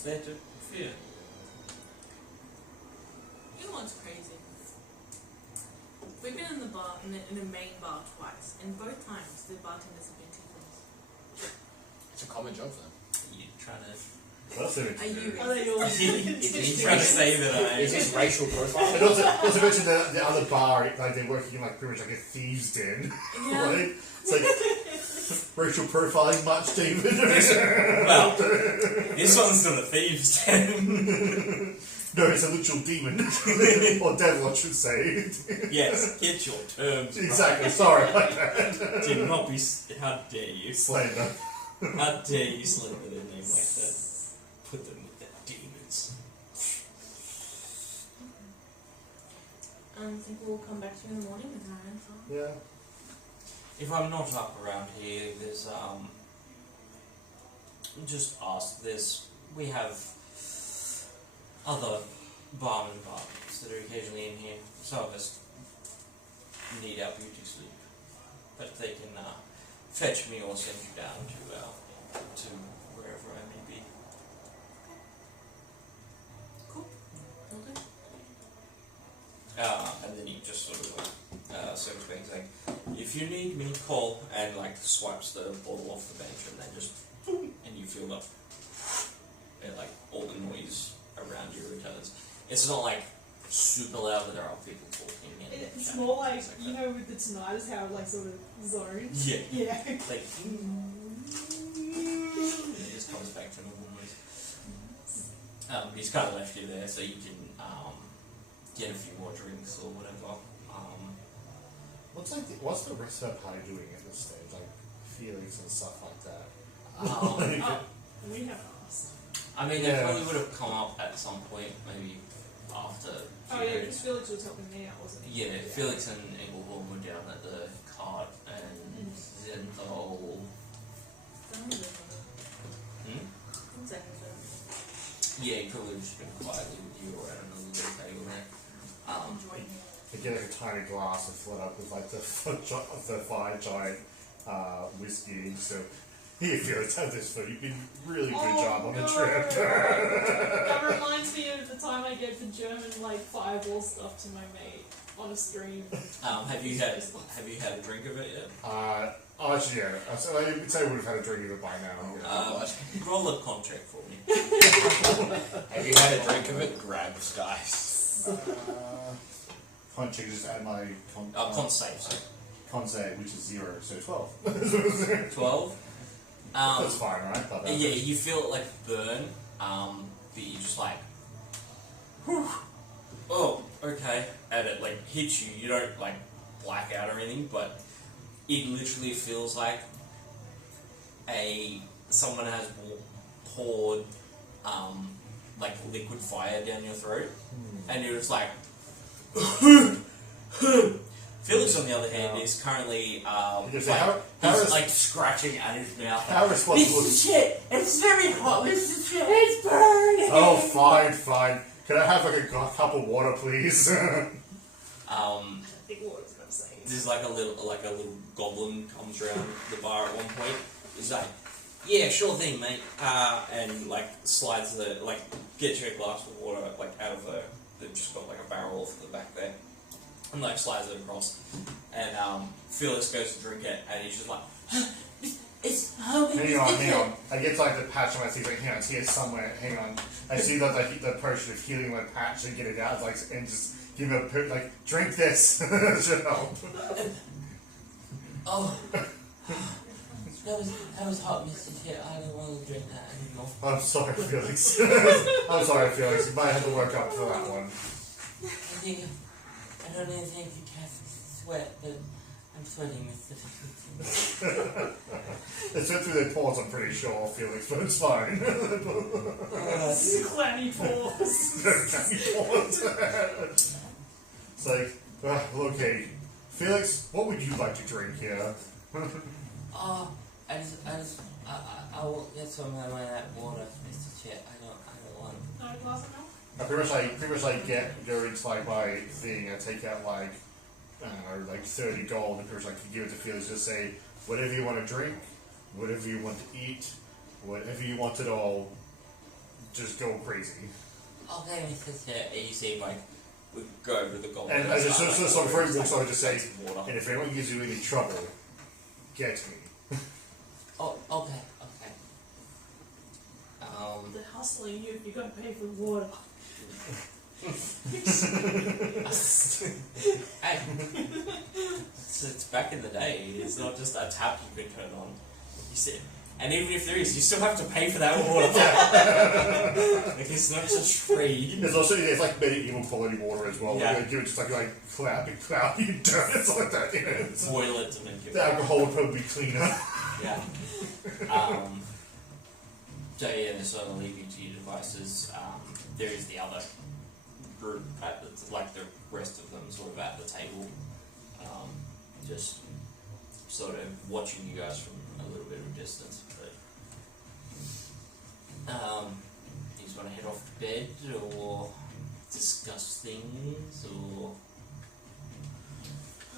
What's there to fear? You know what's crazy? We've been in the bar, in the main bar twice, and both times the bartenders have been tieflings. It's a common job for them. You trying to? That's Are you Are they all? You trying to say that I? Is this racial profile? And also mention the other bar, like they're working in like pretty much like a thieves' den. Yeah. Right? It's like racial profiling much, David. Well, this one's not a thieves' den. No, it's a literal demon. Or devil, I should say. Yes, get your terms. Exactly, sorry about that. Right. Do not be. How dare you? Slander. How dare you slander their name like that? Put them with the demons. I think we'll come back to you in the morning with our info. Yeah. If I'm not up around here, there's just ask. We have other barmen and barmaids that are occasionally in here. Some of us need our beauty sleep, but they can fetch me or send you down to wherever I may be. Cool. Okay. And then he just sort of circles back, he's like, if you need me, call, and like swipes the bottle off the bench, and then just, and you feel that, and like all the noise around you returns. It's not like super loud, but there are people talking. And It's chatting more and like, things you that. know, with the tinnitus, how it like sort of zones. Yeah. Yeah. Like, it just comes back to normal noise. He's kind of left you there, so you can get a few more drinks or whatever. What's the rest of the party doing at this stage? Like Felix and stuff like that. Oh, we haven't asked. I mean, they Yeah. probably would have come up at some point, maybe after. Oh yeah, because Felix was helping me out, wasn't he? Yeah, Felix and Engelhorn were down at the cart, and Zenthal. Yeah, he probably just been quietly with you or at another little table there. Enjoying it. They get like a tiny glass and fill it up with like the fire giant whiskey. And just go, here, Felix, have this for you. You've been really good job on the trip. That reminds me of the time I gave the German like fireball stuff to my mate on a stream. Have you had a drink of it yet? Actually, yeah. So I would say we would have had a drink of it by now. Roll a contract for me. Have you had a drink of it? Grab skies. Contract, just add my Con save, sorry. con save, which is 0, so 12. 12. That's fine, right? Yeah, you feel it like burn, but you just like, whew, oh, okay, and it like hits you. You don't like black out or anything, but it literally feels like someone has poured like liquid fire down your throat, and you're just like. Felix, on the other hand, is currently like scratching at his mouth. How responsible? Mr. Shit, it's very hot, Mr. Shit, it's burning. Oh, fine. Can I have like a cup of water, please? I think what I was gonna say. There's like a little goblin comes around the bar at one point. He's like, yeah, sure thing, mate. And like slides gets you a glass of water like out of they've just got like a barrel off the back there. And like slides it across. And Felix goes to drink it and he's just like, it's Hang on. I get like the patch on my teeth, like, hang on, it's here somewhere, hang on. I see that the potion of healing my patch and get it out, like, and just give it a like, drink this. Should help. oh. That was hot, Mr. Shit. I don't want to drink that anymore. I'm sorry, Felix. I'm sorry, Felix. You might have to work up for that one. I don't even think you can sweat, but I'm sweating, Mr. It's went through their pores, I'm pretty sure, Felix, but it's fine. Clammy paws. It's like, okay, Felix, what would you like to drink here? I will get some of that water, Mr. Chet. I don't want. No glass of milk? I pretty much go into like my thing and take out like, I don't know, like 30 gold and pretty much like give it to Felix, just say, whatever you want to drink, whatever you want to eat, whatever you want it all, just go crazy. Okay, and you see like we go over to the goblin. And as a sort of very so I just say, water. and if anyone gives you any trouble, get me. Oh, okay. They're hustling you if you're going to pay for the water. Hey, it's back in the day. It's not just a tap you can turn on. You see, and even if there is, you still have to pay for that water. Like it's not just free. There's also it's like medieval quality water as well. Yeah. Like, they give it just like big cloud, you dirt, it's like that. You know, Boil it to make it. the alcohol would probably be cleaner. Yeah. So yeah, this sort of leave you to your devices. There is the other group at the, like the rest of them sort of at the table, just sort of watching you guys from a little bit of a distance. But you just want to head off to bed or discuss things or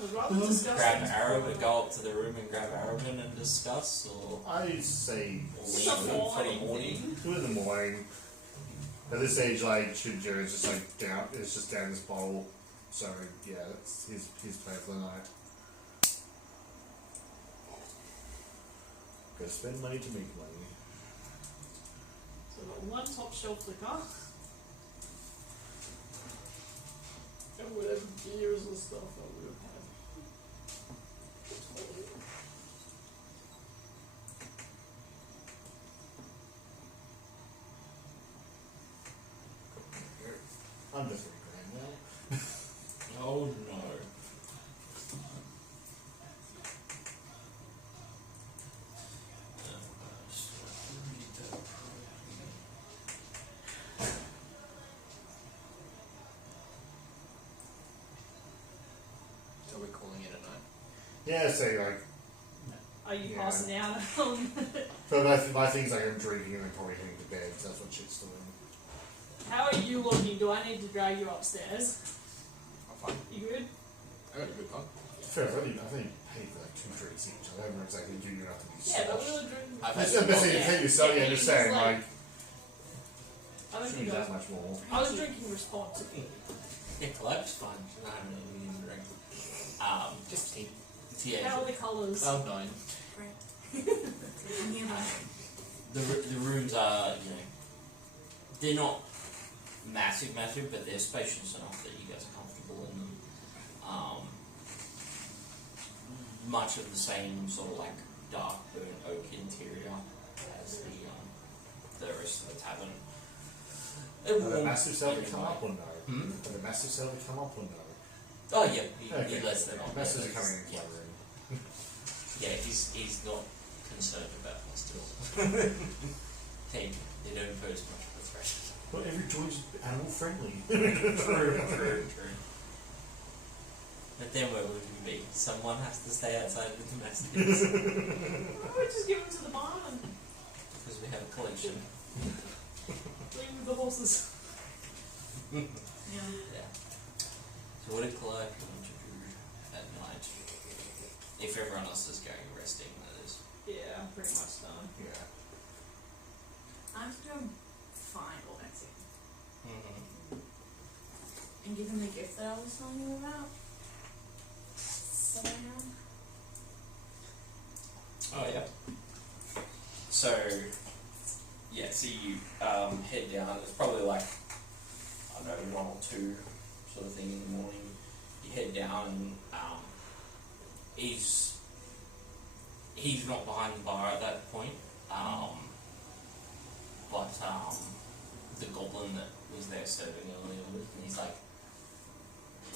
I'd rather discuss grab things Arab, properly. go up to the room and grab Arabian and discuss or I say leave Some them for the morning morning. thing. do it in the morning. At this age, like Shinjo is just like down. It's just down this bottle. So yeah, that's his plan for the night. Go spend money to make money. So we've got one top shelf liquor. And whatever beers and stuff that we would have. Under $3 grand now. Oh no. So we're calling it a night. Yeah, say like. Are you Yeah. passing out? But my thing's like I'm drinking and then probably heading to bed. So that's what shit's doing. How are you looking? Do I need to drag you upstairs? I'm fine. You good? I got a good one. Fair, I think paid for like 2 drinks each. I don't exactly do enough to be Yeah, but we sloshed. were drinking. I've That's had the best thing to Yeah. take yourself. Yeah, Yeah, just you saying just, like I don't shouldn't think be I that much more. I was drinking responsibly. Yeah, collab's fun. I don't really need to drink. 15. Yeah. How are the colours? Oh, 9. Great. I'm here, bud. The rooms are, you know, they're not massive, but they're spacious enough that you guys are comfortable in them. Much of the same sort of like dark burnt oak interior as the rest of the tavern. Are the massive cellar come up or no? Hmm? Are the massive cellar come up or no? Oh yeah, he Okay. lets them on. Massives are Yeah, coming into yeah. my room. Yeah, he's not concerned about hostility. They don't pose much of a threat. Well, every toy's animal friendly. True. But then where would we be? Someone has to stay outside with the domestics. Why don't we just give them to the barn? Because we have a collection. Leave with the horses. Yeah. Yeah. So what did Clive want to do at night? If everyone else is going resting, that is. Yeah, I'm pretty much done. Yeah. I'm just gonna find Alexi Mm-hmm. and give him the gift that I was telling you about. Somehow. Oh yeah. So yeah, so you head down. It's probably like I don't know 1 or 2 sort of thing in the morning. You head down and he's not behind the bar at that point. But the goblin that was there serving earlier, and he's like,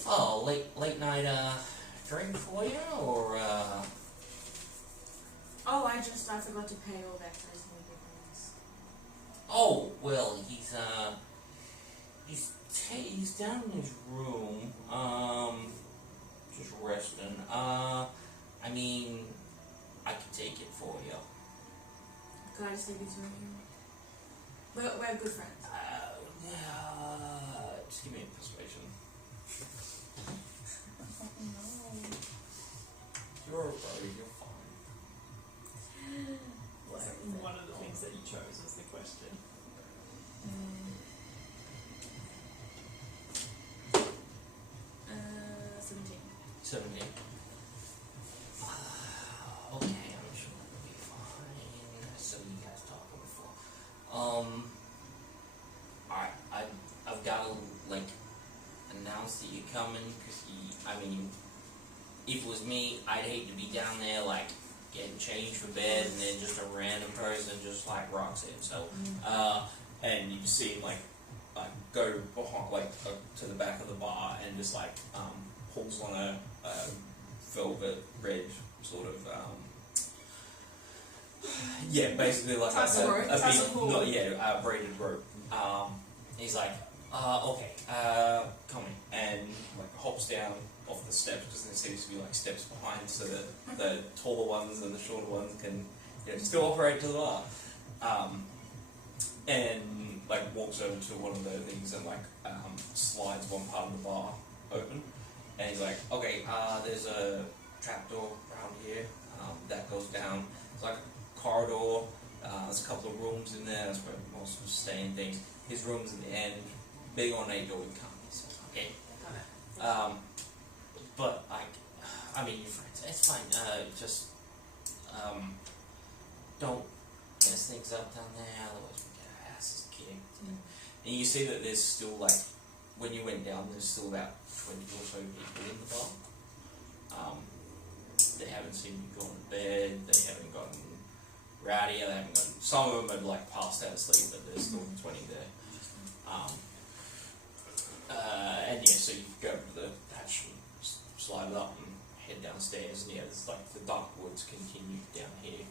"Oh, late night drink for you, or Oh, I forgot to pay all that for his new difference. oh, well, he's down in his room, just resting. I mean, I could take it for you. Could I just leave it to him? We're good friends. Yeah, just give me a persuasion. You're fine. One of the things that you chose was the question. $17. 17. Okay, I'm sure it'll be fine. So you guys talking before. Alright, I've got to, like, announce that you're coming, because I mean, if it was me, I'd hate to be down there, like, getting changed for bed, and then just a random person just, like, rocks in. So, and you just see him, like go behind, like, to the back of the bar, and just, like, pulls on a velvet red sort of, yeah, basically like Tassel rope, a tassel big, cord. not, yeah, braided rope. He's like, okay, come in, and like hops down off the steps, because there seems to be like steps behind, so that the taller ones and the shorter ones can, you know, still operate to the bar. And like walks over to one of the things and like slides one part of the bar open, and he's like, okay, there's a trapdoor around here that goes down. It's like a corridor. There's a couple of rooms in there. That's where most of us stay and things. His room's at the end. Big ornate door. You can't miss it. Okay. But like, I mean, your friends. It's fine. Just don't mess things up down there. Otherwise, we get our asses kicked. And you see that there's still like, when you went down, there's still about 20 or so people in the bar. They haven't seen you gone to bed. They haven't gotten rowdy. They haven't gotten. Some of them have like passed out of sleep, but there's still 20 there. And yeah, so you go to the hatch and slide it up and head downstairs, and yeah, there's like the dark woods continue down here.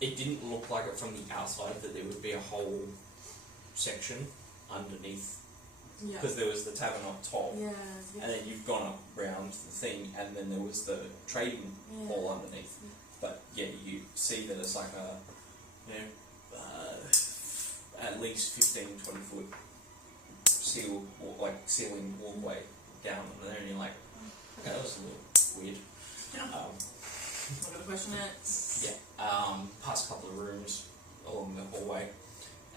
It didn't look like it from the outside that there would be a whole section underneath, because there was the tavern up top, and then you've gone up round the thing, and then there was the trading hall underneath. But yeah, you see that it's like a, you know, at least 15-20 foot ceiling walkway down there, and you're like, okay, that was a little weird. I'm not gonna question it. Yeah. Past a couple of rooms along the hallway,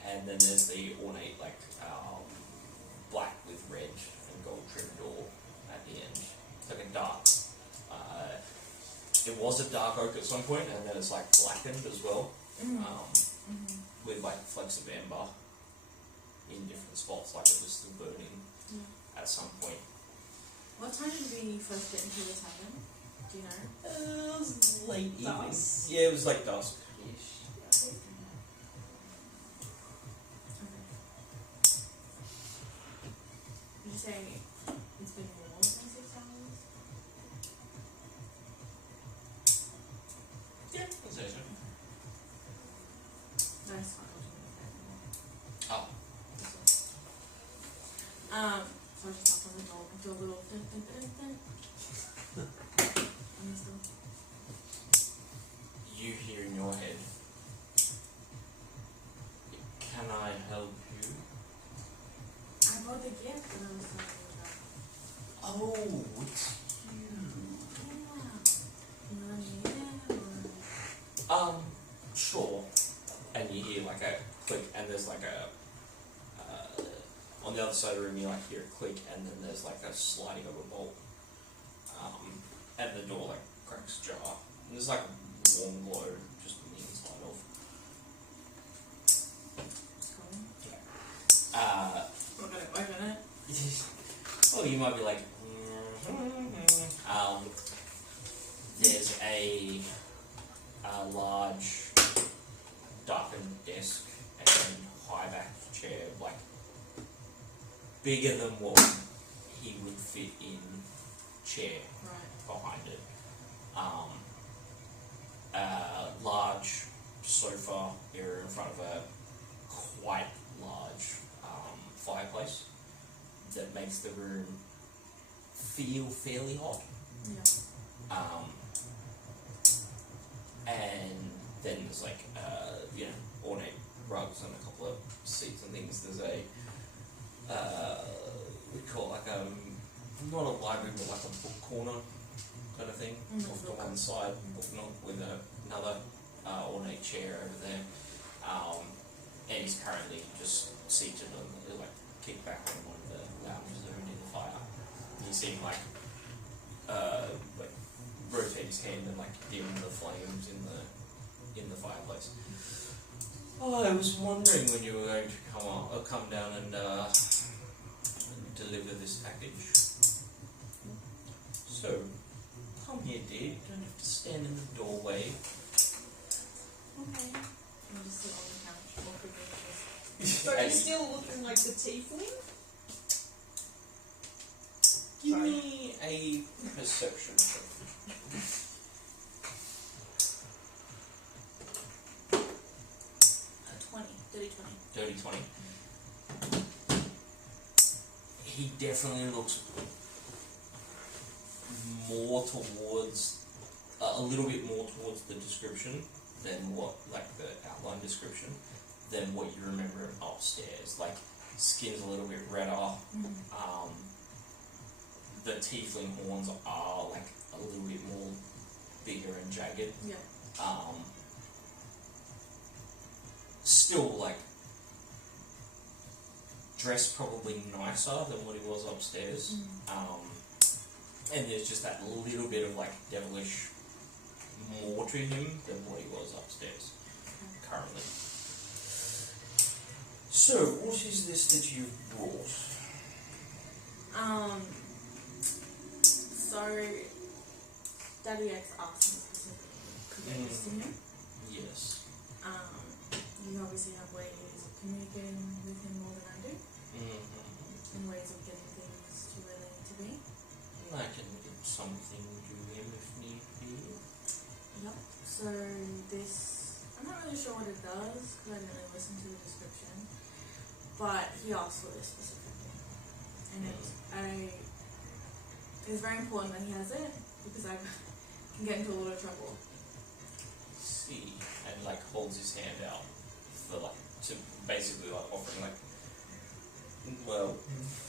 and then there's the ornate, like, black with red and gold trimmed door at the end. It's like a dark. It was a dark oak at some point, and then it's like blackened as well, with like flecks of amber in different spots, like it was still burning at some point. What time did we first get into the tavern? Do you know? It was late evening. Dusk. Yeah, it was like dusk. Did you say it's been more than 6 hours? Yeah, I'd say so. No, it's fine. Oh. So I just knocked on the door and do a little dun dun dun dun. And it's still. You hear in your head, can I help you? I bought the gift and I was telling you about. Oh, it's you. Yeah. You know what I mean? Sure. And you hear like a click, and there's like a, on the other side of the room you like hear a click, and then there's like a sliding of a bolt. And the door like cracks ajar. And there's like a warm glow just on the inside of. We're gonna open it. Well, you might be like, there's a large darkened desk and high back chair, like bigger than what he would fit in chair behind it. Large sofa area in front of a quite large fireplace that makes the room feel fairly hot. And then there's like ornate rugs and a couple of seats and things. There's a we call it like not a library but like a book corner kind of thing off to one side, book nook with another ornate chair over there. and he's currently just seated on, like, kicked back on one of the lounges that are near the fire. You see him, like rotate his hand and, like, dim the flames in the fireplace. Oh, I was wondering when you were going to come down and deliver this package. So, come here, dear. You don't have to stand in the doorway. Okay. I'm just sit on the couch. So you're still looking like the tiefling? Give me a perception check. Dirty 20. He definitely looks more towards, a little bit more towards the description than what, like the outline description, than what you remember him upstairs. Like, skin's a little bit redder. The tiefling horns are like a little bit more bigger and jagged. Yeah. Still like dressed probably nicer than what he was upstairs. And there's just that little bit of like devilish more to him than what he was upstairs currently. So, what is this that you've brought? So Daddy X asked me specifically to get this to him. Yes. You obviously have ways of communicating with him more than I do, and ways of getting things to where they need to be. I can get something to him if need be. Yep. So this, I'm not really sure what it does because I didn't really listen to the description, but he asked for this specifically, and it's very important that he has it because I can get into a lot of trouble. See, and like holds his hand out for like to basically like offering like, well,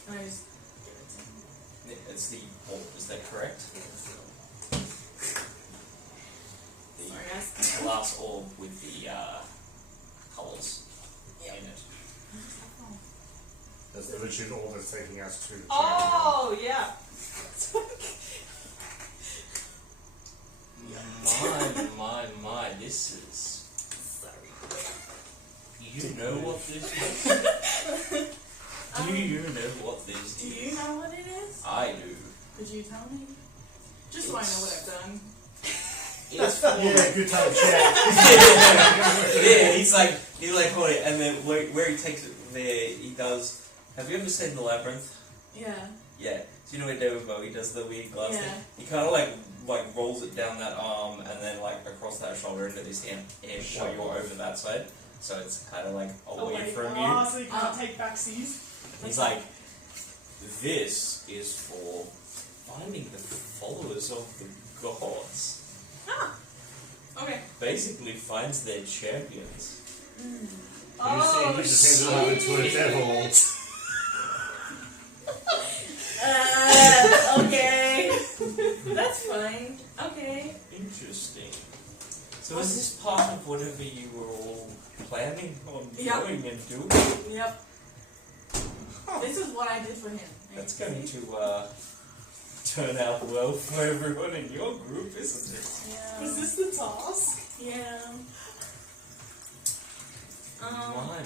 And I just give it to him. it's the orb, is that correct? The Sorry, guys. glass orb with the colours in it. That's the legit order that's taking us to the Oh, yeah. My, this is... Sorry. You know what this is? Do you know what this is? Do you know what it is? I do. Could you tell me? Just so I know what I've done. It's for... Yeah, good time to chat. Yeah, he's like, hold it, and then where he takes it there, he does... Have you ever seen The Labyrinth? Yeah. Yeah. Do you know where David Bowie does the weird glass Yeah. thing? He kind of like rolls it down that arm and then like across that shoulder into this hand while you're over that side. So it's kind of like away from you. Oh, so you can't take backsies. He's like, this is for finding the followers of the gods. Ah. Okay. Basically finds their champions. Oh, You just handed over to a devil. Okay. That's fine. Okay. Interesting. So is this part of whatever you were all planning on Yep. doing and doing? Yep. This is what I did for him. That's going to turn out well for everyone in your group, isn't it? Yeah. was this the task? Yeah.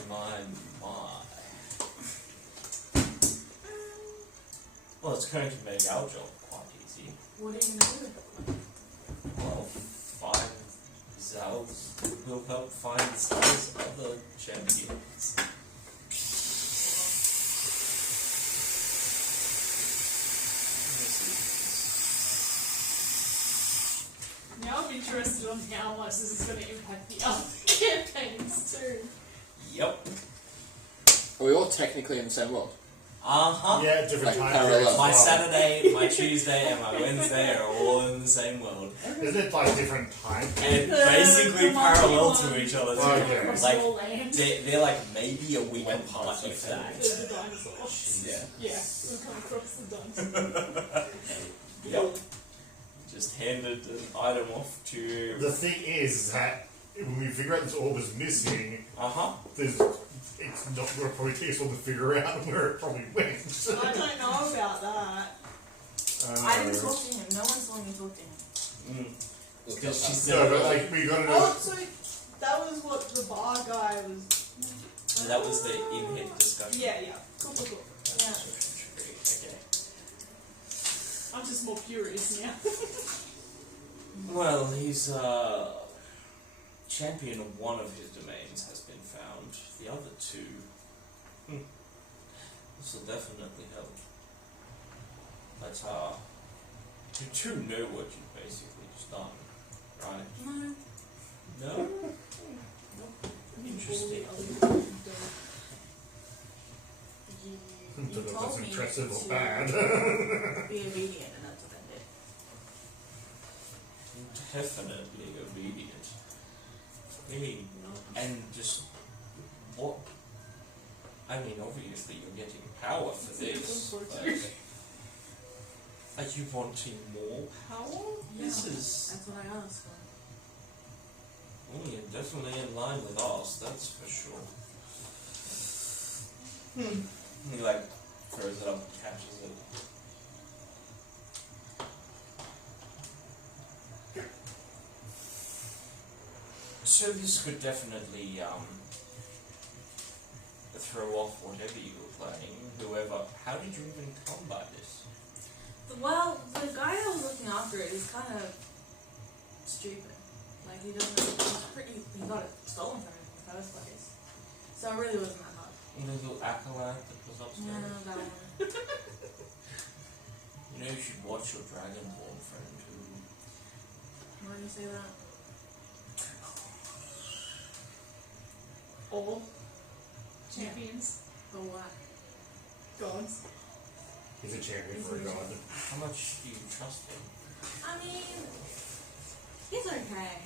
My. Well, it's going to make our job quite easy. What are you gonna do? Well, find Zal's. We'll help find Zal's other champions. Now I'm interested on how much this is going to impact the other campaigns too. Yep. Are we all technically in the same world? Uh-huh. Yeah, different Like time parallel. periods. My Saturday, my Tuesday, and my Wednesday are all in the same world. Isn't it like different time periods? And basically The parallel monkey to one. each other too. Okay. Across Like, all land. they're like maybe a week apart if that. The dinosaurs. Yeah. Yeah, we'll come across the dinosaurs. Yep. Just handed an item off to... The thing is that when we figure out this orb is missing, it's not going to probably take us long to figure out where it probably went. I don't know about that. I didn't talk to him. No one saw me talk to him. Because she's No, but like, we gotta know. Oh, so that was what the bar guy was. that was the in-head discussion. Yeah. Cool. Yeah. Okay. I'm just more curious now. Well, he's champion of one of his domains has been found. The other two, this will definitely help. But you two know what you've basically just done, right? No. No. Interesting. You Don't know if told that's me impressive or to bad. be obedient, and that's what I did. Definitely obedient. Hey, and just what? I mean, obviously you're getting power for this. But are you wanting more power? Yeah, This is that's what I asked for. you're definitely in line with us. That's for sure. He like throws it up and catches it. So this could definitely throw off whatever you were playing, whoever. How did you even come by this? Well, the guy that was looking after it is kind of stupid. Like, he doesn't. He got it stolen from him in the first place. So it really wasn't that hard. Little acolyte that was upstairs. No, that one. You know, you should watch your dragonborn friend who. Why do you say that? All champions, For what? gods. He's a champion for a god. How much do you trust him? I mean, he's okay.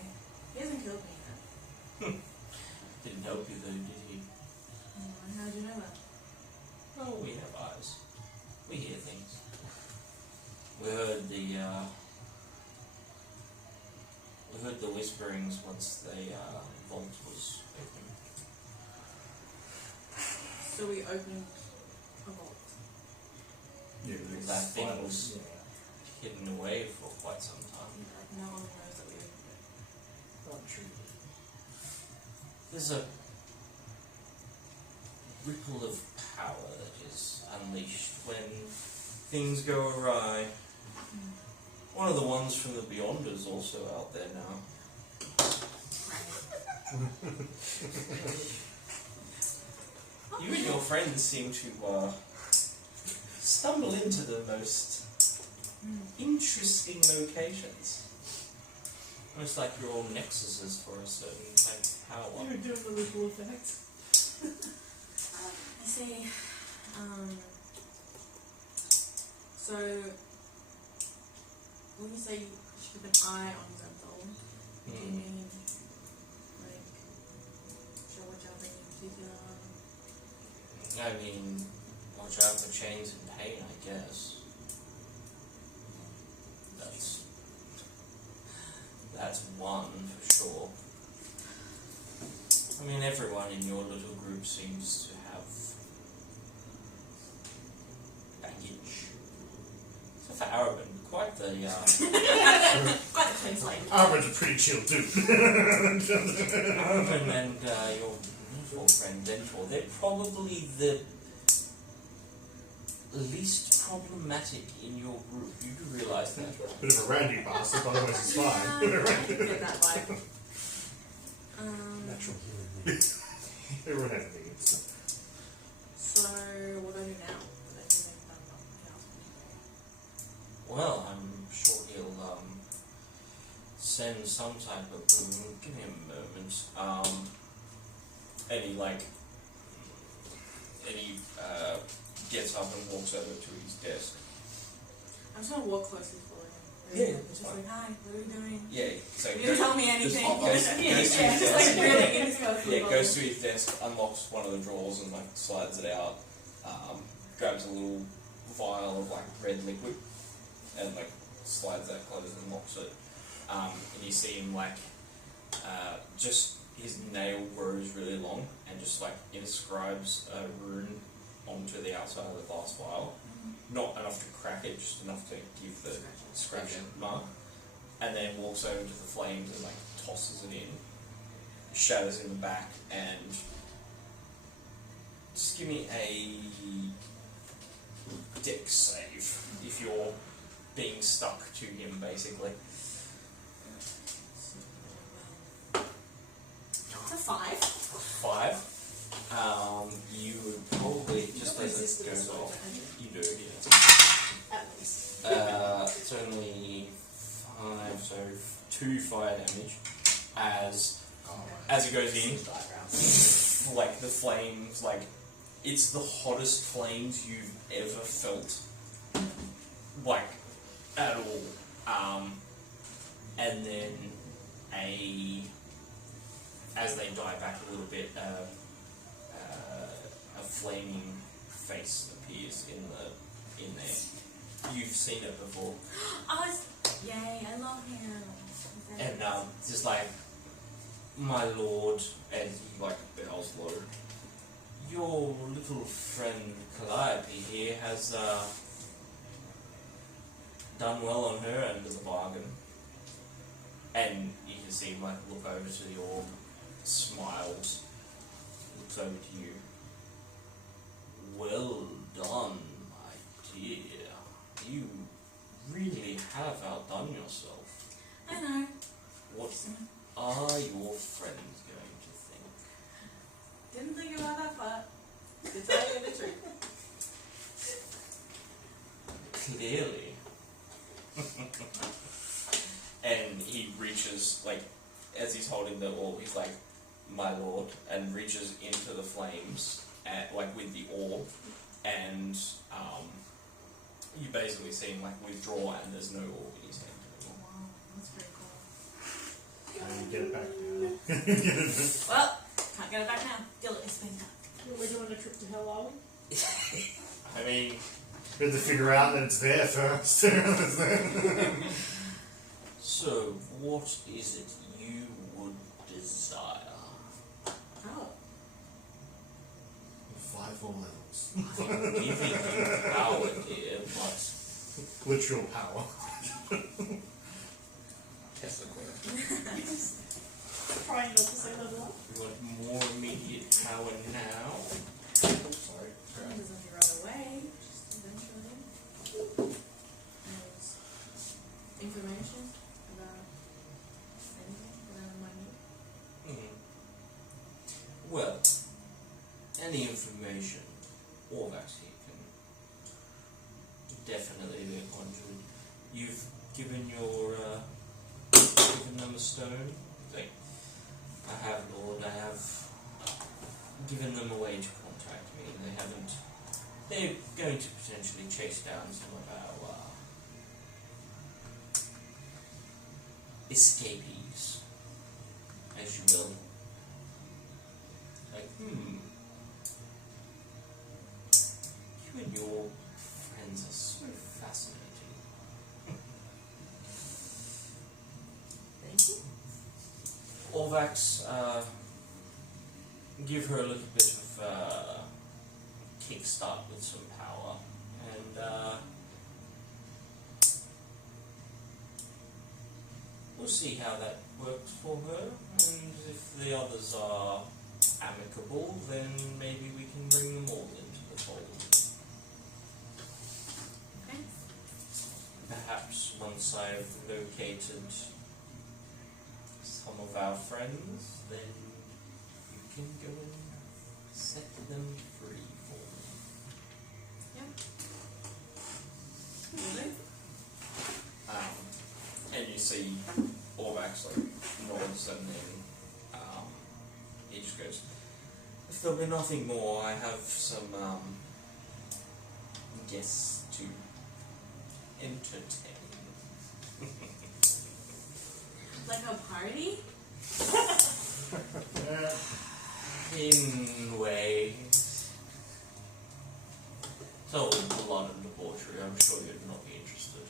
He hasn't killed me yet. Didn't help you though, did he? How'd you know that? Oh, we have eyes. We hear things. We heard the whisperings once the vault was open. So we opened a vault. Yeah, That thing was hidden away for quite some time. No one knows that we opened it. Not true. There's a ripple of power that is unleashed when things go awry. One of the ones from the Beyond is also out there now. You and your friends seem to stumble into the most interesting locations. Almost like you're all nexuses for a certain type of power. You're doing the ripple effect. I see. So, when you say you should keep an eye on Zenthal, do you mean, like, should I watch out for any particular? I mean, watch out for chains and pain, I guess. That's one for sure. I mean, everyone in your little group seems to have baggage. Except for Arabin, quite the Quite the clean slate. Armin's a pretty chill dude. Arabin and your beautiful friend Dentor, they're probably the least problematic in your group. You do realise that. Bit of a randy bastard, but otherwise it's fine. I get that vibe. Natural human being. Everyone has needs. So, what do I do now? What do I do next time? Well, I'm sure he'll send some type of boom. Give me a moment. And he gets up and walks over to his desk. I'm just gonna walk closely for him. Yeah, Just like, hi, what are we doing? Yeah, so You didn't tell me anything. goes to his Just like desk. really in his mouth. Yeah, goes to his desk, unlocks one of the drawers and like slides it out, grabs a little vial of like red liquid and like slides that closed and locks it. And you see him like just his nail grows really long and just like inscribes a rune onto the outside of the glass vial. Not enough to crack it, just enough to give the scratch mark. And then walks over to the flames and like tosses it in. Shatters in the back and just give me a dex save if you're being stuck to him basically. It's a 5. 5. You would probably just as it goes off. You do, yeah. At least. It's only 5, so 2 fire damage as it goes in. Like the flames, like it's the hottest flames you've ever felt, like at all. And then as they die back a little bit, a flaming face appears in there. You've seen it before. Yay, I love him. And just like, my lord, and he like bows low. Your little friend Calliope here has done well on her end of the bargain. And you can see him like look over to the orb, smiles, looks over to you. Well done, my dear. You really have outdone yourself. I know. What are your friends going to think? Didn't think about that part. To tell you the truth. Clearly. And he reaches, like, as he's holding the orb, he's like, my lord, and reaches into the flames, like with the orb, and you basically see him like withdraw, and there's no orb in his hand anymore. Wow, that's pretty cool. Can you get it back now? Well, can't get it back now. Gil is being done. We're doing a trip to hell, are we? I mean, We have to figure out that it's there first. so what is it you would desire? Oh. 5 more levels. I'm giving you power, dear, but Literal power. Tesla coil. Trying not to say level up. you want more immediate power now? Sorry. It doesn't run away, just eventually. There's information about anything that I might need. Well, any information Orvax here can definitely be a conduit. You've given them a stone. Like, I have, Lord, I have given them a way to contact me. They haven't. They're going to potentially chase down some of our escapees, as you will. Like, you and your friends are so fascinating. Thank you. Orvax, give her a little bit of kickstart with some power, and we'll see how that works for her. And if the others are amicable, then maybe we can bring them all into the fold. Okay. Perhaps once I've located some of our friends, then you can go and set them free for me. Really? And you see Orvax like nods, and then he just goes, if there'll be nothing more, I have some guests to entertain. Like a party? In ways. It's all blood and debauchery, I'm sure you'd not be interested.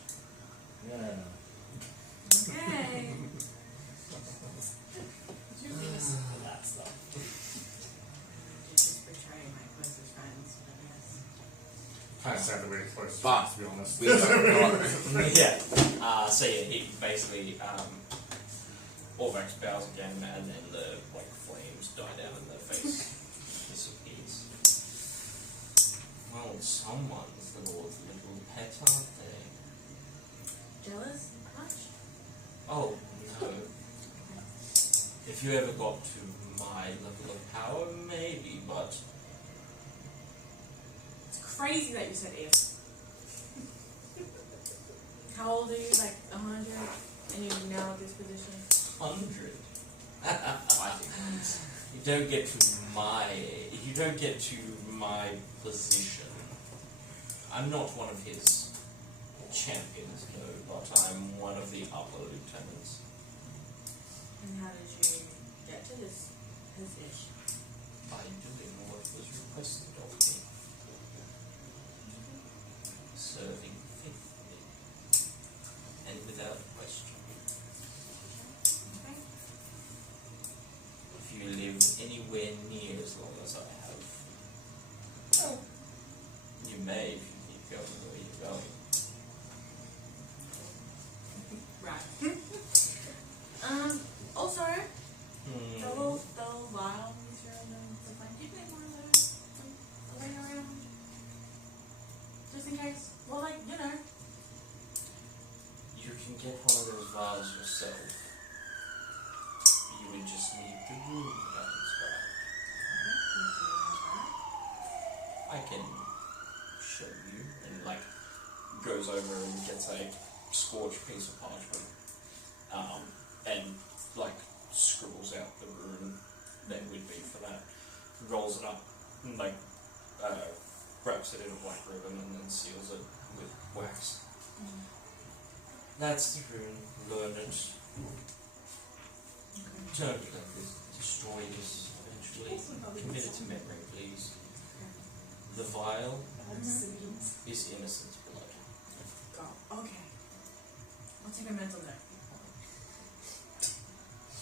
Yeah. Okay. kind of sad that we're close, But to be honest. we don't know. Yeah. So yeah, he basically Orvax bows again, and then the like flames die down in the face. Disappears. Well, someone's little pet, aren't they? Jealous much? Oh no. If you ever got to my level of power, maybe, but It's crazy that you said if. How old are you? Like 100? And you're now at this position? 100. I think You don't get to my position. I'm not one of his champions, no, but I'm one of the upper lieutenants. And how did you get to this position? By doing what was requested of me. Serving faithfully. And without question. Okay. If you live anywhere near as long as I have, well, you may if you keep going the way you're going. Right. Also, the little vial is and stuff like. Do you think one of those laying around? Just in case. Well, like, you know. You can get one of those vials yourself. You would just need the room that inscribed. I can show you. And like goes over and gets a scorched piece of parchment. And like scribbles out the rune that would be for that. Rolls it up and like wraps it in a white ribbon and then seals it with wax. That's the rune. Learn it. Don't let this destroy this eventually. Commit it to memory, please. The vial is innocent's blood. Go. Okay. I'll take a mental note.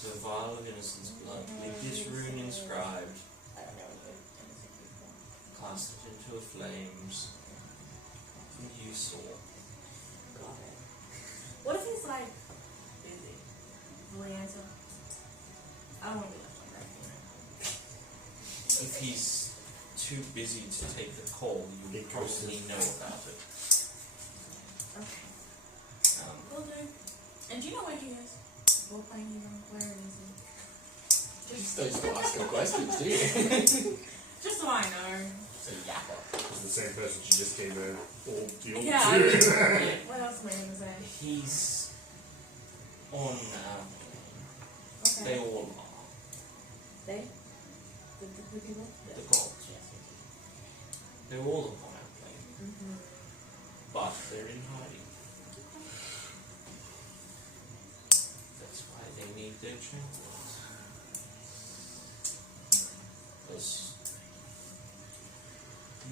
The vial of innocent's blood. With this rune inscribed, cast it into the flames. And you saw. Got it. What if he's like busy? Will he answer? I don't want to be left on that. If he's too busy to take the call, you would probably know about it. Okay. Will do. And do you know where he is? Role playing, you know, where is he? Just don't just ask him questions, do you? Just so I know. It's a yapper. It's the same person she just gave a old deal Yeah. to. What else am I gonna say? He's on Okay. they all are. They? The people? The gods. They're all upon our plane. Mm-hmm. But they're in hiding. That's why they need their champions. Because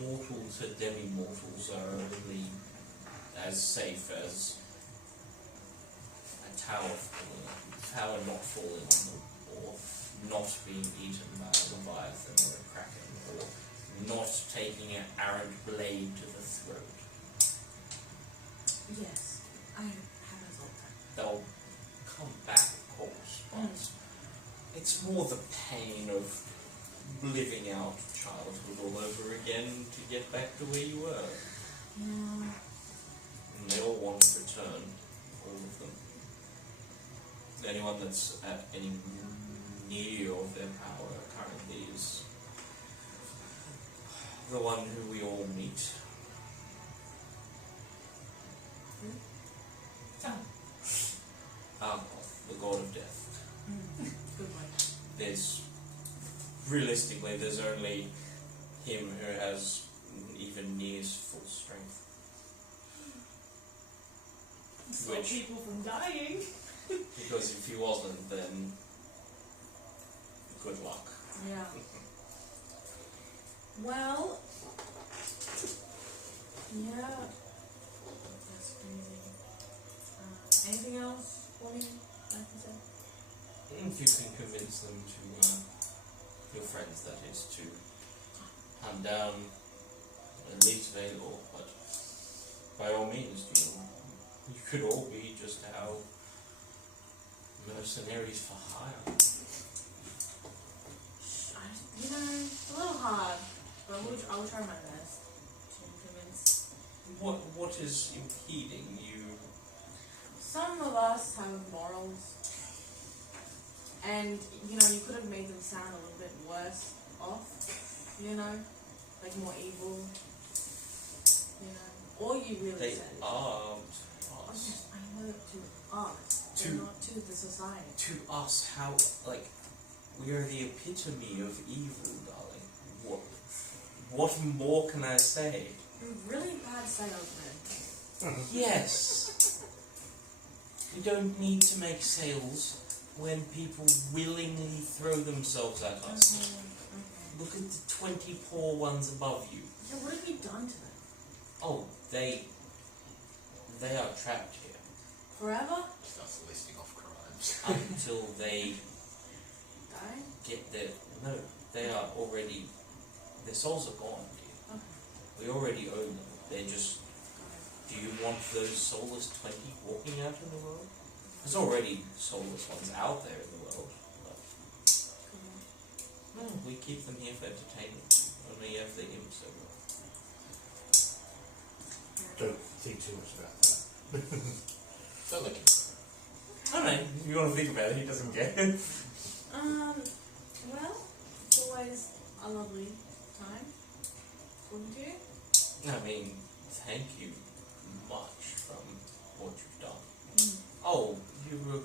mortals and demi-mortals are only as safe as a tower not falling on them, or not being eaten by a leviathan or a kraken, or not taking an arrant blade to the throat. Yes. I have resolved that. They'll come back, of course, but it's more the pain of living out childhood all over again to get back to where you were. Yeah. And they all want to return, all of them. Anyone that's at any near of their power currently is the one who we all meet. Alkoth, the god of death. Good one. There's only him who has even near full strength. Stop Which- people from dying. Because if he wasn't, then good luck. Yeah. Well. Yeah. That's crazy. Anything else? What do you like to say? If you can convince them to, your friends that is, to hunt down at least available, but by all means, you could all be just our mercenaries for hire. You know, it's a little hard, but I will try my best to convince. What is impeding you? Some of us have morals, and you know, you could have made them sound a little bit worse off. You know, like more evil. You know, or you really They said. are Oh, to us. yes, I know to us, but not to the society. To us, how, like, we are the epitome of evil, darling. What more can I say? You're a really bad salesman. Yes. We don't need to make sales when people willingly throw themselves at us. Okay. Look at the 20 poor ones above you. Yeah, what have you done to them? Oh, they are trapped here Forever? Starts listing off crimes. until they Die? get their... No, they are already... Their souls are gone, dear. Okay. We already own them. They're just... Got it. Do you want those soulless 20 walking out in the world? There's already soulless ones out there in the world. But Cool. no, we keep them here for entertainment. Only if the imps are... Don't think too much about that. Don't look. I don't know, if you want to think about it, he doesn't care. Well, it's always a lovely time talking to you. I mean, thank you much from what you've done. Mm. Oh, you were...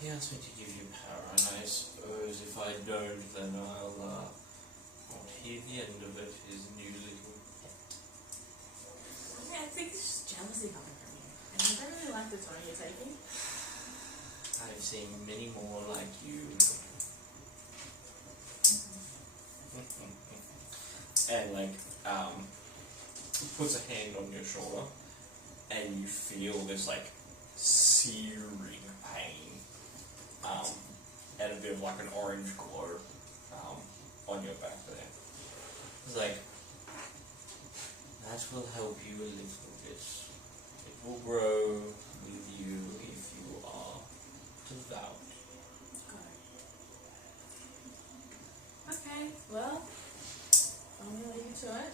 he asked me to give you power, and I suppose if I don't, then I'll hear the end of it, his new little... I think there's just jealousy coming from you. And I don't really like the tone you're taking. I've seen many more like you. And like, puts a hand on your shoulder, and you feel this like searing pain, and a bit of like an orange glow, on your back there. It's like, that will help you a little bit. It will grow with you if you are devout. Got it. Okay, well, I'm gonna leave you to it.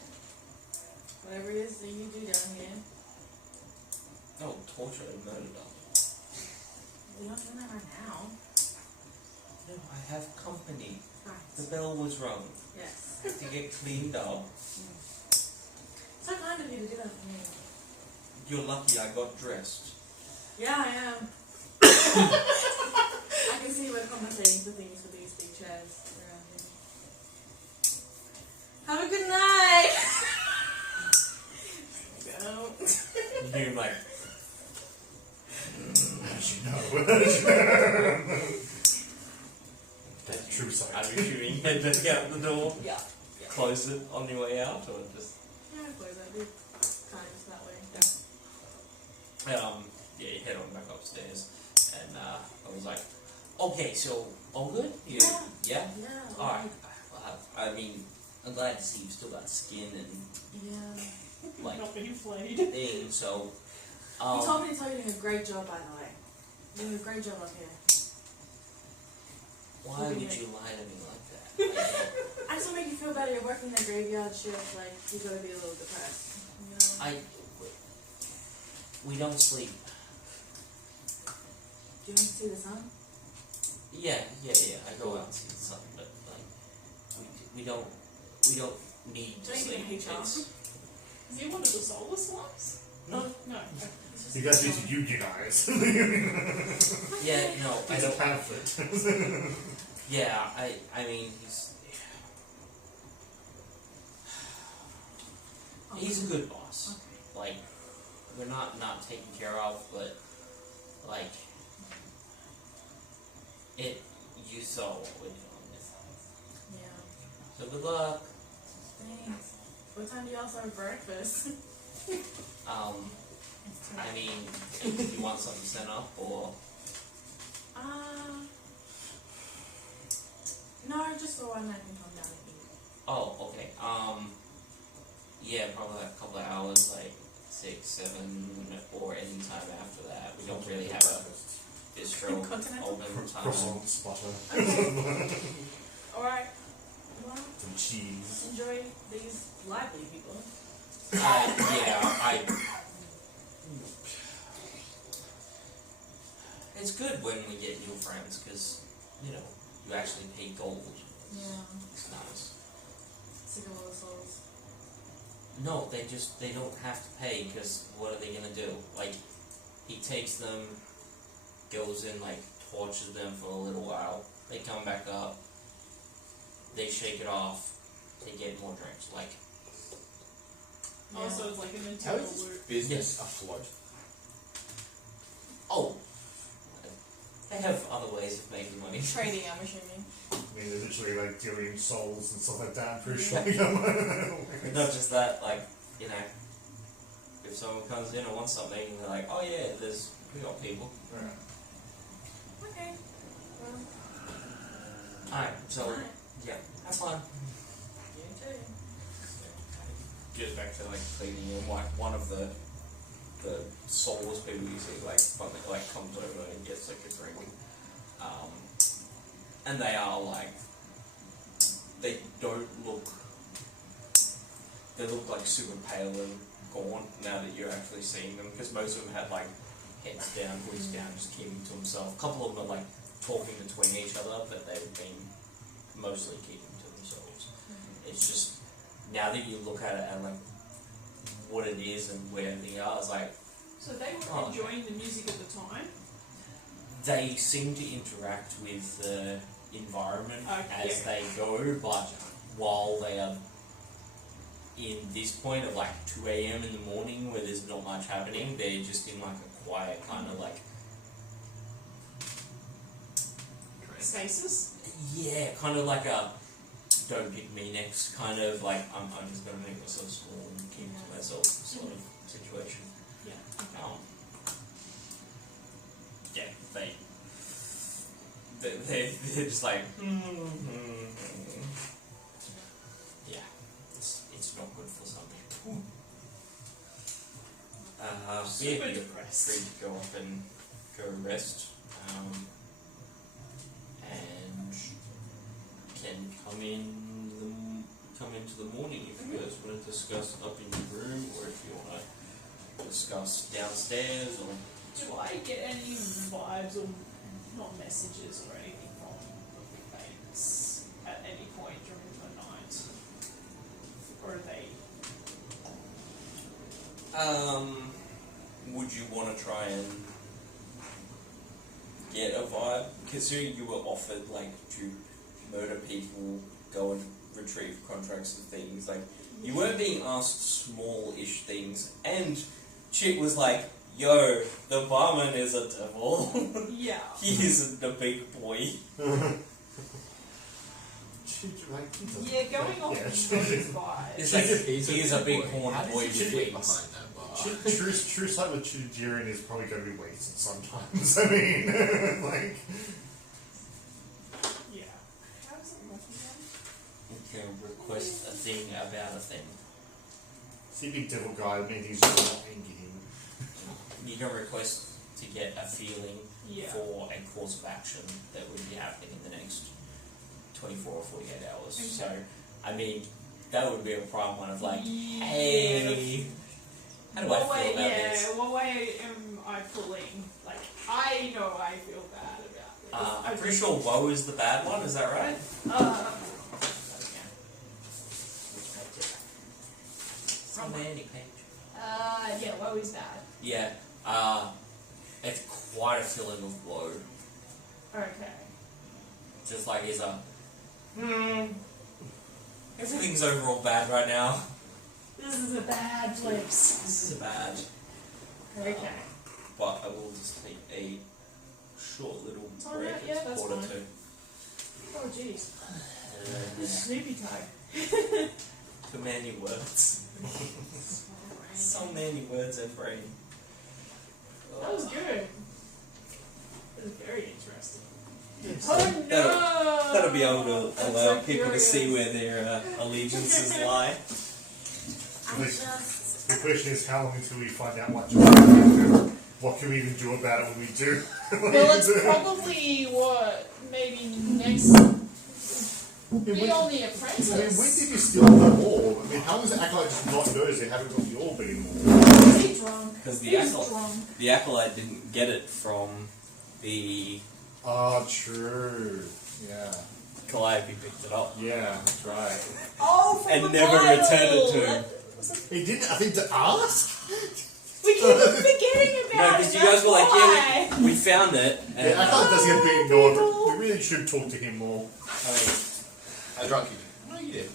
Whatever it is that you do down here. Oh, torture and murder, darling. We're not doing that right now. No, I have company. Right. The bell was rung. Yes. I have to get cleaned up. So kind of you to do that for me. You're lucky I got dressed. Yeah, I am. I can see we're conversating the things for these big chairs around here. Have a good night! Go. You're like, As you know. That's true are side. you shooting head back out the door? Yeah. Close it on your way out, or just... Yeah, close that. We're kind of that way. Yeah, you head on back upstairs, and I was like, okay, so, all good? You, Yeah. Yeah? Yeah. Alright. I mean, I'm glad to see you've still got skin and, Yeah. like, Not being flayed. things, so... He told me to tell you you're doing a great job, by the way. You're doing a great job up here. Why would you lie to me like that? I just want to make you feel better. You're working the graveyard shift, like, you gotta be a little depressed. You know? We don't sleep. Do you want to see the sun? Yeah. I go out and see the sun, but like we don't need to Don't sleep. even HR. It's, Is he one of the soulless ones? no, No. It's just You guys need to unionize. yeah, no, I It's a don't. pamphlet. Yeah, I mean he's a good boss. Okay. Like we're not taken care of, but like you saw what we're doing with. Yeah. So good luck. Thanks. What time do y'all serve breakfast? I mean, you want something sent up or? No, just so I can come down and eat. Oh, okay. Yeah, probably like a couple of hours, like 6, 7, or any time after that. We don't really have a bistro Continental? open time. Croissant spotter. Alright. Well, Some cheese. enjoy these lively people. It's good when we get new friends because, you know, you actually pay gold. Yeah. It's nice. Sick of all the souls. No, they don't have to pay because what are they gonna do? Like, he takes them, goes in, like, tortures them for a little while. They come back up. They shake it off. They get more drinks. Like, Oh, so it's like an How internal is this loop. business afloat? oh, they have other ways of making money. Trading, I'm assuming. I mean, they're literally like dealing souls and stuff like that. I'm pretty sure. Not just that, like, you know, if someone comes in and wants something, and they're like, oh yeah, we got people. Alright. Okay. Well, Alright, so, alright. yeah, have fun. You too. Get back to, like, cleaning, and, like, one of the soulless people you see, like, finally, like, comes over and gets, like, a drink. And they are, like, they don't look, they look, like, super pale and gaunt now that you're actually seeing them, because most of them had, like, heads down, hoods down, just keeping to themselves. A couple of them are, like, talking between each other, but they've been mostly keeping to themselves. It's just, now that you look at it and, like, what it is and where they are, it's like, So they were Oh. enjoying the music at the time. they seem to interact with the environment Okay. as they go, but while they are in this point of like 2 a.m. in the morning where there's not much happening, they're just in like a quiet kind of like, Stasis. yeah, kind of like a don't pick me next kind of like, I'm just going to make myself small and keep to myself sort of situation. Yeah. Okay. Yeah, they're just like, yeah, it's not good for some people. Super Yeah, you're depressed. free to go up and go rest, and can come into the morning if you guys want to discuss up in your room, or if you want to discuss downstairs, or Do I get any vibes or not messages or anything from the Fates at any point during the night? Or are they? would you want to try and get a vibe? Considering you were offered like to murder people, go and retrieve contracts and things, like you weren't being asked small-ish things, and shit was like, yo, the barman is a devil. Yeah. He isn't a big boy. Yeah, going off Yeah, those vibes. It's like, he's a big horn How boy did you with get wings. behind that bar? True sight with Chijirin is probably going to be wasted sometimes. I mean, like. Yeah. How does it work again? You can request a thing about a thing. See, big devil guy, that means he's not angry him. You can request to get a feeling Yeah. for a course of action that would be happening in the next 24 or 48 hours. Okay. So, I mean, that would be a prime one of like, Yeah. hey, how do I feel about this? What way am I pulling? Like, I know I feel bad about this. I'm pretty sure Woe is the bad one, is that right? From the any page. Yeah, woe is bad. Yeah, it's quite a feeling of woe. Okay. Just like he's a, everything's overall bad right now. This is a bad place. This is bad. Okay. But I will just take a short little Alright, break. yeah, It's that's 1:45. fine. Oh, jeez. And Snoopy time. too many words. So many words and brain. That was good. It was very interesting. So Oh no! that'll be able to That's allow so people to curious. see where their allegiances lie. The question is, how long until we find out what can we even do about it when we do? Well, it's probably maybe next. Be on the Apprentice. I mean, when did you steal the orb? I mean, how does the Acolyte just not notice they haven't got the orb anymore? He's drunk. Because Drunk. the acolyte didn't get it from the Oh, true. Yeah. Calliope picked it up. Yeah, that's right. Oh, from And the never Bible. returned it to him. He didn't, I think, to ask? We keep forgetting No, about because it. you guys were like, why. yeah, we found it. And Yeah, Acolyte does get a bit ignored, but we really should talk to him more. I mean, I drunk you. No, you did.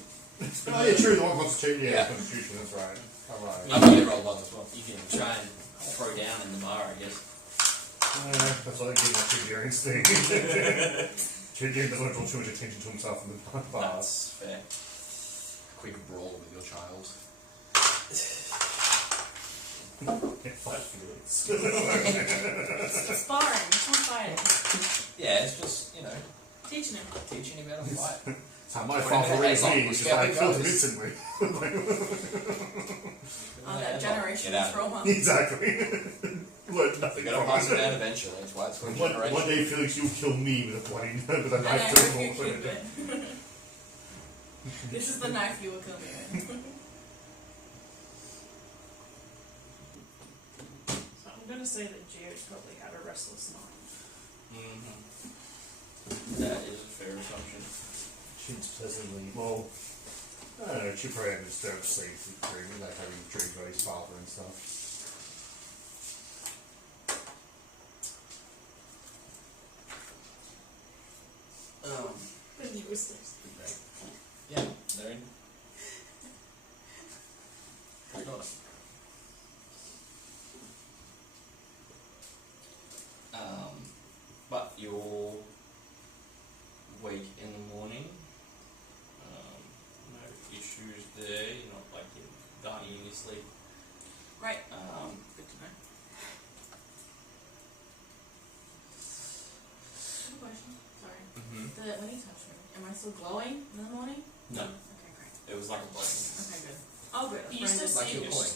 Oh, yeah, true, the one Constitution, Yeah. Constitution, that's right. Alright. Yeah. I thought you rolled one as well. you can try and throw down in the bar, I guess. That's like getting my Triggerion's thing. Triggerion doesn't want to draw too much attention to himself in the bar. That's fair. Quick brawl with your child. Get fight feelings. It's sparring. It's not fighting. Yeah, it's just, Teaching him. teaching him how to fight. So my When father it raised has me, on, which is yeah, like, it feel goes. convincingly. Oh, that generational Get out. trauma. Exactly. Learned nothing You're gonna from pass it it. down eventually. That's why it's one One generation. day, Felix, you'll kill me with a bloody with a And knife I to hope you the keep it. This is the knife you will kill me with. So I'm gonna say that Geo's probably had a restless night. That is a fair assumption. She's pleasantly, well, I don't know, she probably had disturbed sleep dreaming, like having dreamed about his father and stuff. The newest things. Yeah, they're in. I got it. But you're awake in the morning. No issues there. You're not like you're dying in your sleep. Right. Good to know. Good question. Sorry. When he touched me, am I still glowing in the morning? No, Okay, great. it was like a blessing. Okay, good. Oh, good. You still Like see your your coin.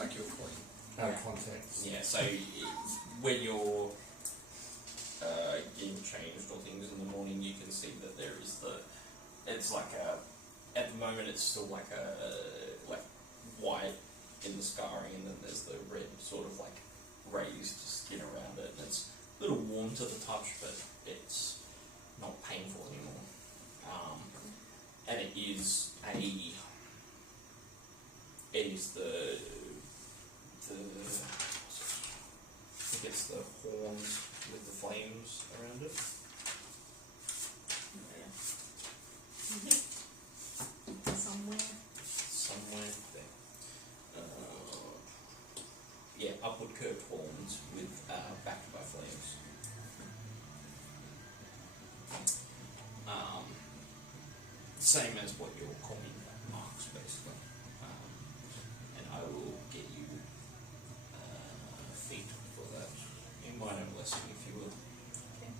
Like your coin. Out of context. Yeah, so when you're getting changed or things in the morning, you can see that there is it's like at the moment it's still like like white in the scarring, and then there's the red sort of like raised skin around it, and it's a little warm to the touch, but it's not painful anymore. And it is the I think it's the horns with the flames around it. Somewhere there. Yeah, upward curved horns with backed by flames. Same as what your coin marks, basically. And I will get you feet for that. In minor blessing, if you will. Okay.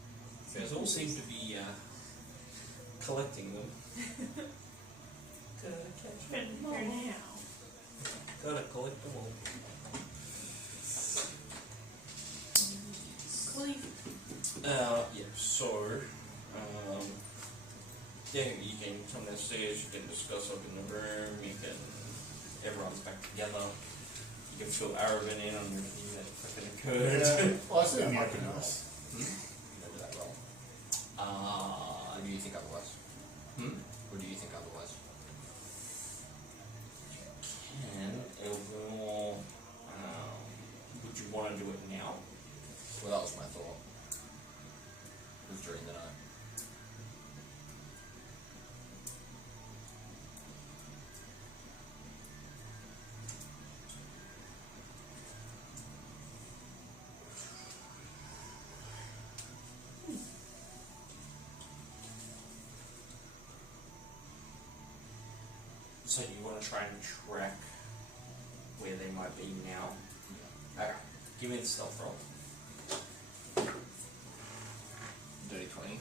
You guys all seem to be collecting them. Gotta catch Here now. Gotta collect them all. Sleep. Yeah, so, yeah, you can come downstairs, you can discuss up in the room, everyone's back together, you can fill Aravan in on everything that fucking occurred. Yeah. Well, I assume you can Remember that roll. Or do you think otherwise? Or do you think otherwise? And it'll be more, would you want to do it now? Well, that was my thought. It was during the night. So you want to try and track where they might be now? Okay, give me the stealth roll. Dirty 20.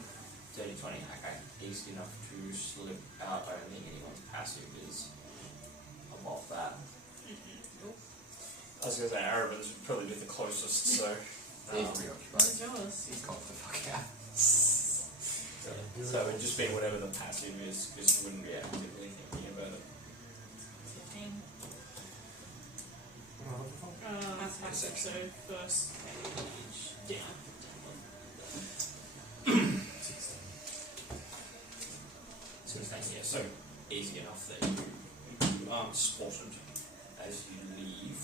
Dirty 20, okay. Easy enough to slip out. I don't think anyone's passive is off that. Nope. I was going to say Araban's would probably be the closest, so. He's pretty What's occupied. yours? He's conked the fuck out. So it would just be whatever the passive is, because you wouldn't be actively thinking about it. 15. That's passive, so first page down. So yeah, so easy enough that you aren't spotted as you leave.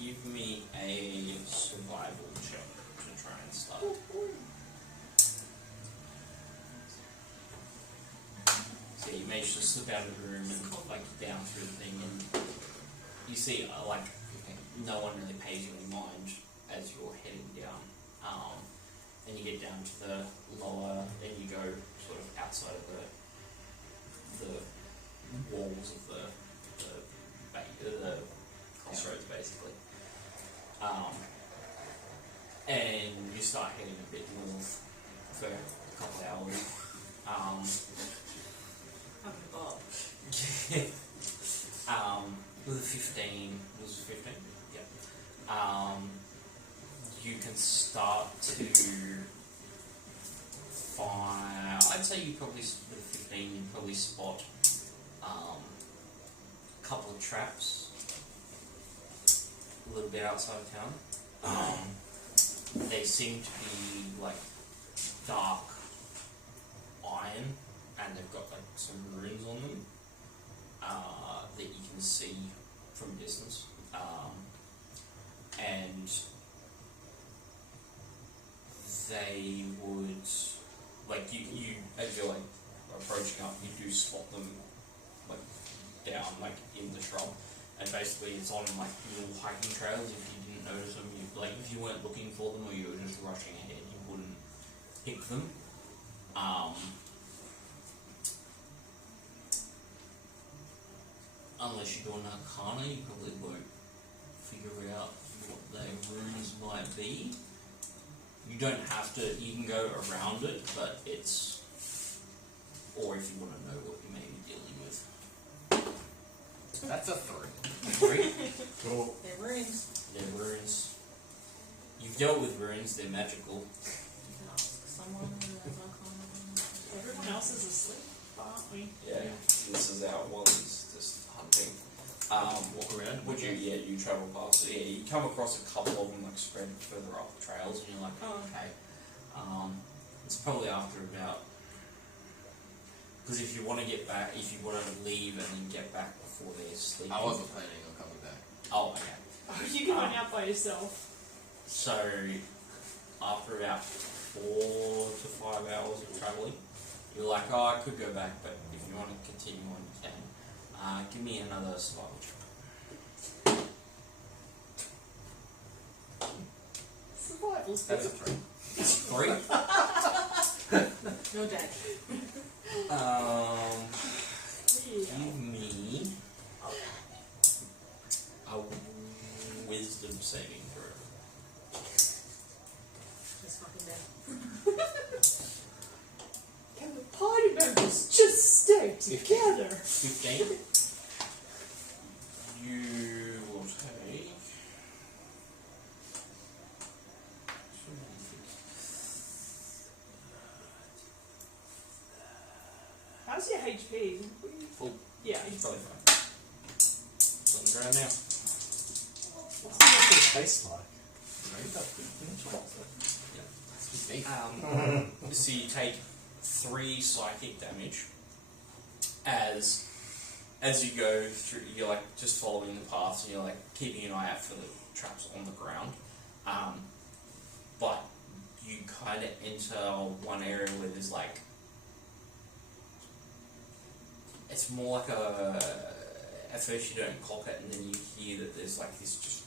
Give me a survival check to try and start. So you manage to slip out of the room and like down through the thing, and you see like no one really pays you any mind as you're heading down. And you get down to the lower, and you go sort of outside of the walls of the crossroads, basically. And you start heading a bit north for a couple of hours. Having a bob. With a 15, was it 15? Yeah. You can start to find, I'd say you probably, with a 15, you probably spot a couple of traps a little bit outside of town. They seem to be like dark iron, and they've got like some runes on them that you can see from distance. And they would, like you as you're like approaching up, you do spot them like down like in the shrub, and basically it's on like little hiking trails. If you didn't notice them, you like if you weren't looking for them or you were just rushing ahead, you wouldn't pick them. Unless you do an arcana, you probably won't figure out what their runes might be. You don't have to, you can go around it, but it's, or if you want to know what you may be dealing with. That's a 3. 3? Cool. They're runes. They're runes. You've dealt with runes, they're magical. You can ask someone who has arcana. Everyone else is asleep, aren't we? Yeah, this is our one's just hunting. Walk around. Would you, yeah, you travel past, yeah, you come across a couple of them like spread further up the trails, and you're like, Oh. okay. It's probably after about, because if you want to get back, if you want to leave and then get back before they're sleeping. I wasn't planning on coming back. Oh, okay. You're going out by yourself. So, after about 4 to 5 hours of travelling, you're like, oh, I could go back, but if you want to continue on, you can. Give me another survival check. Survival's That's a good. 3. 3. No dash. Give me a wisdom saving throw. He's fucking dead. Can the party members just stay together? 15. You will take. How's your HP? Full. Yeah. It's probably fine. It's on the ground now. What's the taste like? So you take 3 psychic damage as you go through. You're like just following the paths, and you're like keeping an eye out for the traps on the ground. But you kind of enter one area where there's like, it's more like a. At first you don't clock it, and then you hear that there's like this just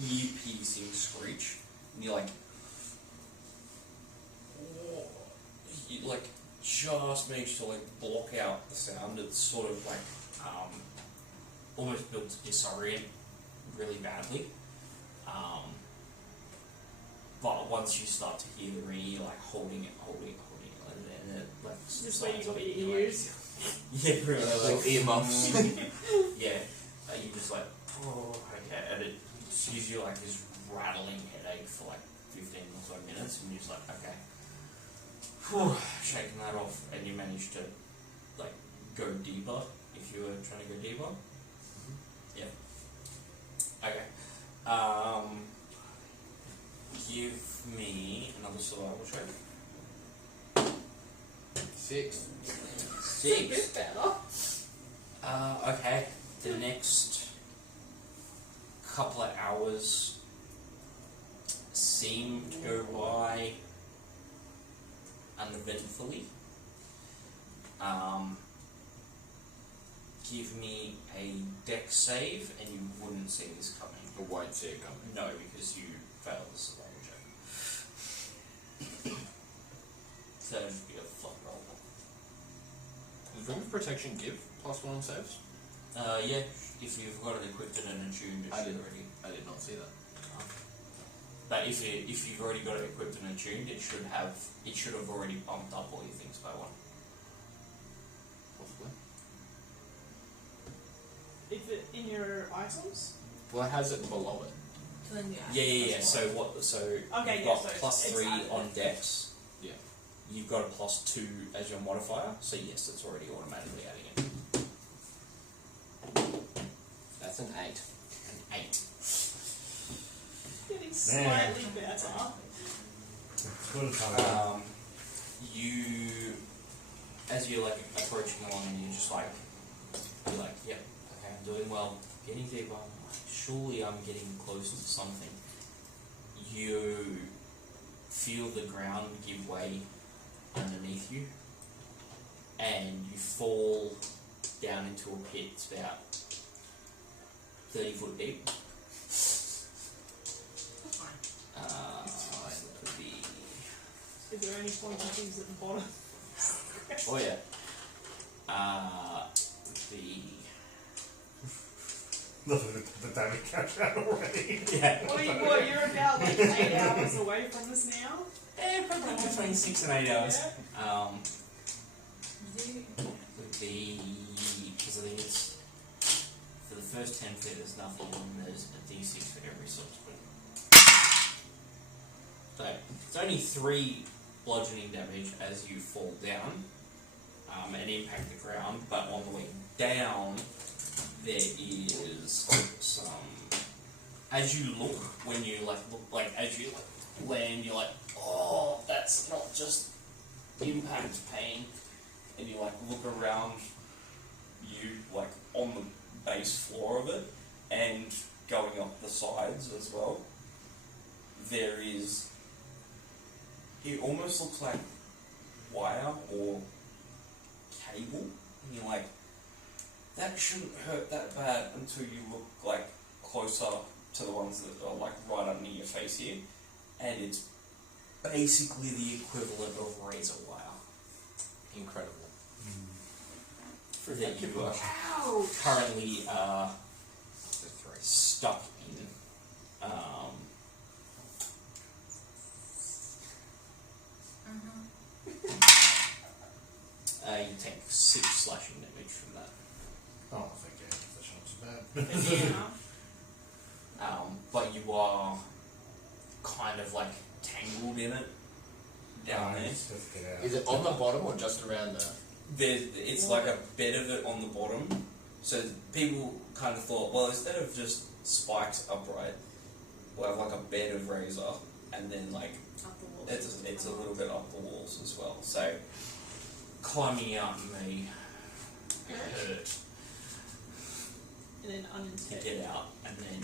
ear-piercing screech, and you're like, you like just manage to like block out the sound. It's sort of like almost built to disorient really badly. But once you start to hear the ring, you're like holding it, and it like This way you got starts your to ears. Yeah, pretty much. Little earmuffs. Yeah. You just like, oh, okay. And it gives you like this rattling headache for like 15 or so minutes, and you're just like, okay. Whew, shaking that off, and you manage to like go deeper if you were trying to go deeper. Yeah. Okay. Give me another survival check. 6. 6. better. Okay. The next couple of hours seem to go by uneventfully. Give me a dex save, and you wouldn't see this coming. I won't see it coming. No, because you failed the survival check. So it'd be a fluff roll. Does Ring of Protection give +1 on saves? Yeah, if you've got it equipped and attuned, it should already. I did not see that. But if you've already got it equipped and attuned, it should have already bumped up all your things by 1. Possibly. If it in your items? Well, it has it below it. So then, Yeah. That's So what? So Okay, you've yeah, got so +3 it's on dex. Yeah. You've got a +2 as your modifier. So yes, it's already automatically adding it. That's an 8. An 8. Getting slightly better. Good time. You, as you're like approaching along, and you're like, yep, okay, I'm doing well, getting deeper. I'm like, surely I'm getting close to something. You feel the ground give way underneath you, and you fall down into a pit. It's about 30 foot deep. That's fine. It could be. Is there any pointy things at the bottom? Oh yeah. The damage catch out already. Yeah. What, you're about like 8 hours away from this now? Probably between 6 and 8 hours. Yeah. Would be because I think it's for the first 10 feet there's nothing, and there's a d6 for every subsequent. So it's only 3 bludgeoning damage as you fall down and impact the ground, but on the way down there is some. As you look, when you as you land, you're like, oh, that's not just impact pain, and you look around you on the base floor of it, and going up the sides as well. There is. It almost looks like wire or cable, and you're like, that shouldn't hurt that bad until you look closer to the ones that are right under your face here, and it's basically the equivalent of razor wire. Incredible. That you are currently stuck in. You take 6 slashing damage from that. Oh, thank you. That's not so bad. Yeah. But you are kind of tangled in it down there. Let's get out. Is it on the bottom or just around there? It's like a bit of it on the bottom. So people kind of thought, well, instead of just spikes upright, we'll have a bed of razor, and then Up the walls. it's a little bit up the walls as well. So climbing out may hurt And then to unintended. get out, and then,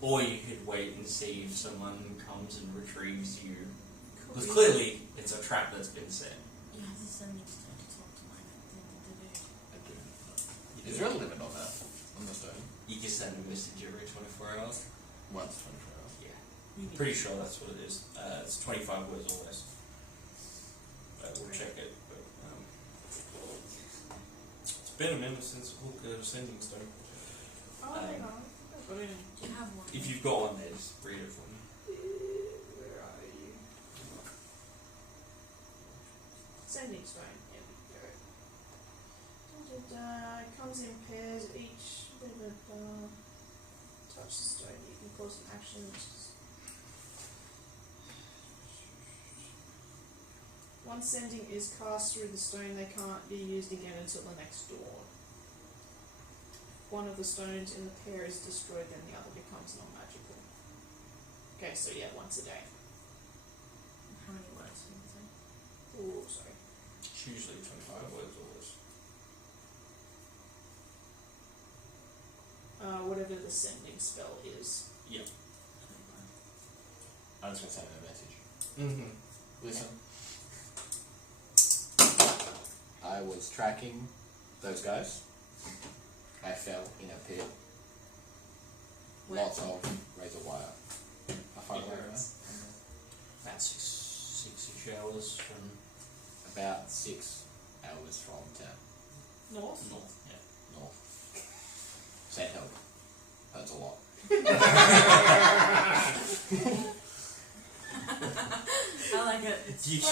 or you could wait and see if someone comes and retrieves you, because clearly it's a trap that's been set. You have to send me to talk to my thing to do. Is there a limit on that? On the stone? You can send a message every 24 hours. Once 24 hours. Yeah, pretty sure that's what it is. It's 25 words or less. We'll check it. But, it's been a minute since Hook sending stone. Oh, hang on. I've got it. You have one. If you've got one there, just read it for me. Where are you? Sending stone. There we go. Comes in pairs. Each touch the stone. You can cause an action. Once sending is cast through the stone, they can't be used again until the next dawn. One of the stones in the pair is destroyed, then the other becomes non-magical. Okay, so yeah, once a day. How many words did you say? Oh, sorry. It's usually 25 words or less. Whatever the sending spell is. Yep. I'm just gonna send him a message. Mm-hmm. Listen. I was tracking those guys. I fell in a pit. Where? Lots of razor wire. How far away am I? About 6 hours from About 6 hours from town. North? north. Yeah. North. Sandhill. That's a lot. I like it.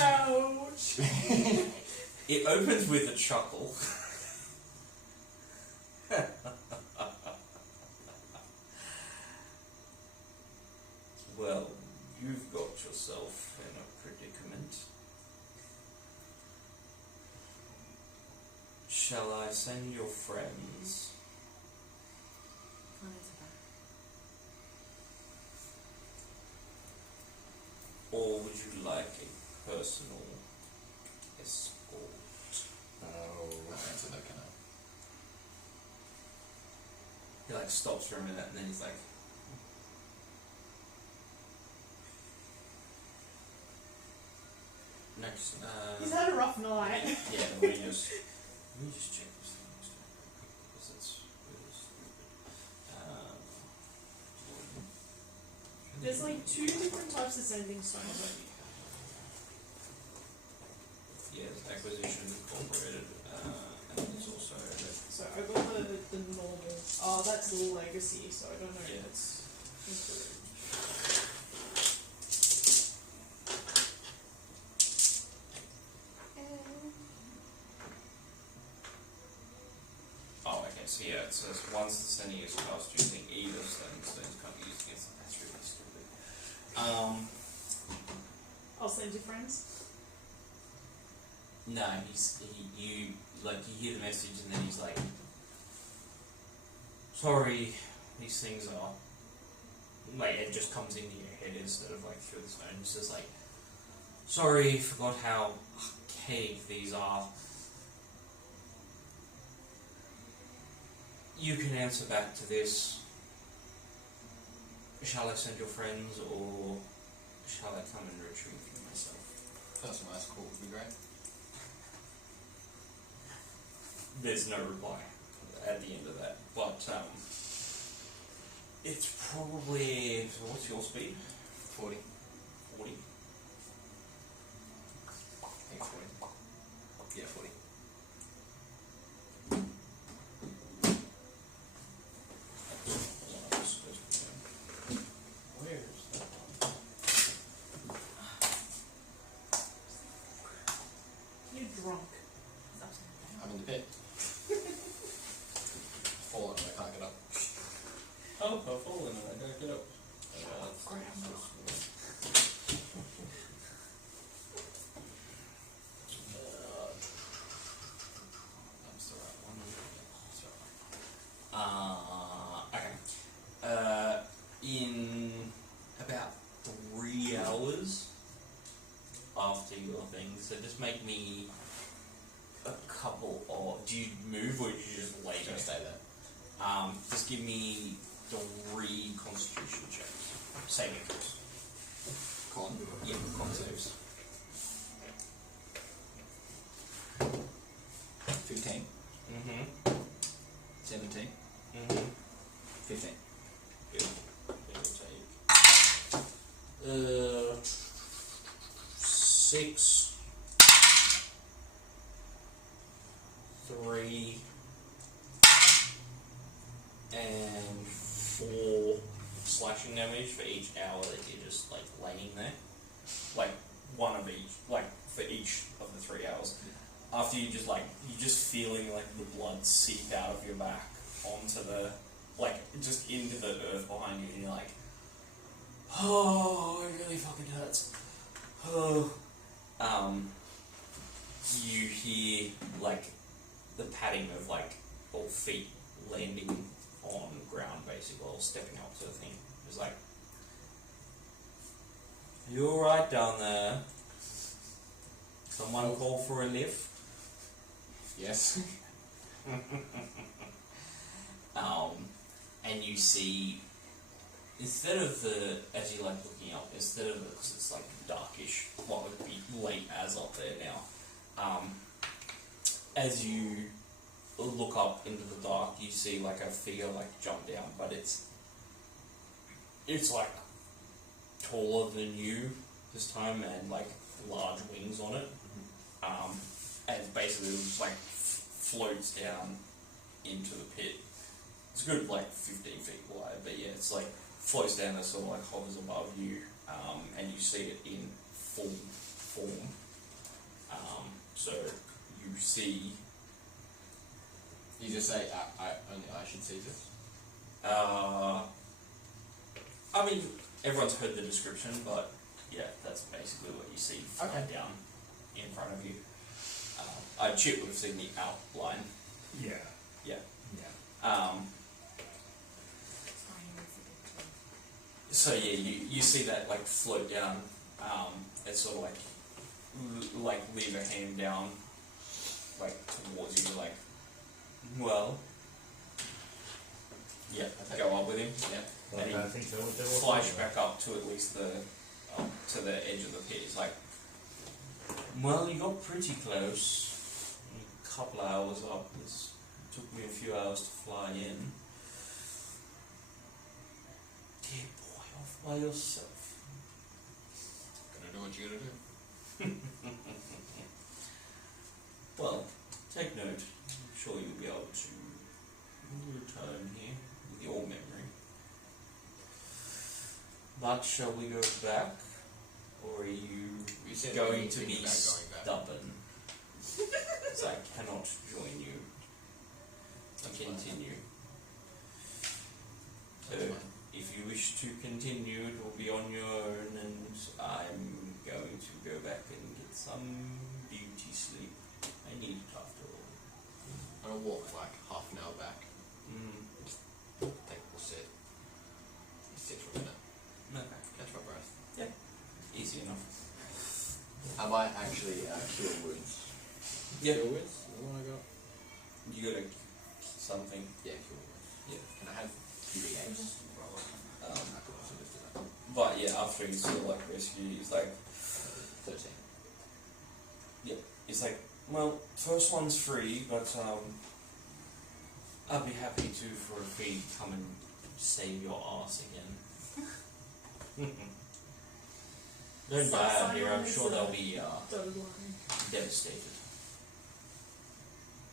Ouch! It opens with a chuckle. Well, you've got yourself in a predicament. Shall I send your friends? Oh, it's okay. Or would you like a personal escort? Oh, answer that kind of. He like stops for a minute and then he's like, next, He's had a rough night. yeah, let me just check this thing next time real quick because it's really stupid. There's like 2 different types of sending stones. Yeah, there's acquisition incorporated, and there's also So I got the normal. Oh, that's the legacy, so I don't know Yeah. if it's included. oh, okay, so yeah, it says once the sending is cast using either sending stones can't be used against them. That's really stupid. I'll send you friends. No, you hear the message and then he's like, sorry, these things are, like, it just comes into your head instead of like through the phone. He says like, sorry, forgot how archaic these are. You can answer back to this. Shall I send your friends or shall I come and retrieve you myself? Personal escort would be great. There's no reply at the end of that, but it's probably, so what's your speed? 40. 40? I think 40. Yeah, 40. Where's that one? You're drunk. It's upside down. I'm in the pit. Fallen and I can't get up. Oh, I've fallen and I gotta get up. That's the right one. That's the right one. Okay. In about 3 hours after your thing, so just make me a couple of. Do you move or do you just lay Just there? gonna stay there. Just give me 3 constitution checks. Saving throws. Con. Yeah, con saves. 15. Mm-hmm. 17. Mm-hmm. 15. Good. It'll take 6, 3, and 4 slashing damage for each hour that you're just like laying there. Like one of each, like for each of the 3 hours. After you just feeling like the blood seep out of your back onto the, like, just into the earth behind you, and you're like, oh, it really fucking hurts. Oh. You hear, like, the padding of, like, all feet landing on ground, basically, or stepping up to the thing. It's like, you alright down there? Someone call for a lift? Yes. And you see, instead of the, as you like looking up, instead of the, because it's like darkish, what would be late as up there now, as you look up into the dark, you see like a figure like jump down, but it's like taller than you this time and like large wings on it, and basically it just like floats down into the pit. It's a good like 15 feet wide, but yeah, it's like floats down and sort of like hovers above you, and you see it in full form. So you see. You just say, only I should see this? I mean, everyone's heard the description, but yeah, that's basically what you see flying down in front of you. Chip, we've seen the outline. Yeah. Yeah. Yeah. So yeah, you see that like float down. It's sort of like leave a hand down, like towards you, like, well, yeah, go up with him. Yeah. And I he think they were flies back up to at least the to the edge of the pit. He's like, well, you got pretty close. A couple of hours up. It took me a few hours to fly in. Dear boy, off by yourself. Gotta do what you gotta do. Well, take note. I'm sure you'll be able to return here with your memory. But shall we go back, or are you going to be stubborn? Because I cannot join you. Continue. So, if you wish to continue, it will be on your own, and I'm going to go back and get some beauty sleep. I need it after all. I'm gonna walk like half an hour back. Take a sit. Sit for a minute. Okay. Catch my breath. Easy enough. I might actually cure wounds. Yeah. Cure wounds? Is that what I got? You gotta something. Yeah, cure wounds. Yeah. Can I have QEAs? But yeah, after you sort of like rescue, he's like, 13. he's like, well, first one's free, but I'd be happy to for a fee come and save your ass again. Don't die out here. I'm sure they'll be devastated.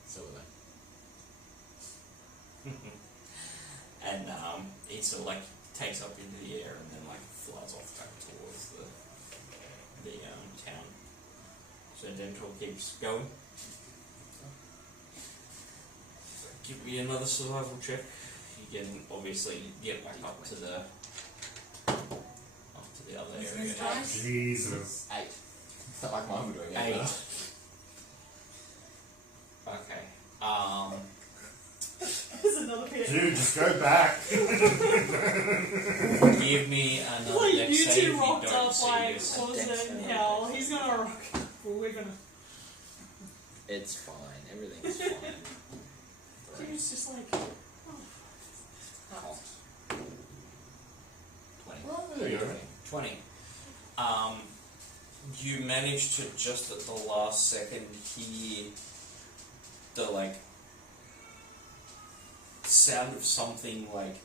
So are they. And it sort of like takes up into the air and then like flies off back towards the town. So Dental keeps going. Give me another survival check. You can obviously get back up to the other area. Jesus. 8. It's not like mine were doing 8. it. Okay. There's another pit. Dude, just go back. Give me another Like dex you save two if you rocked don't up see like this. what was it in hell? He's gonna rock. Well, we're gonna. It's fine. Everything's fine. Dude's just like. Cost. 20. Well, there you go. 20. You manage to just at the last second hear the like sound of something like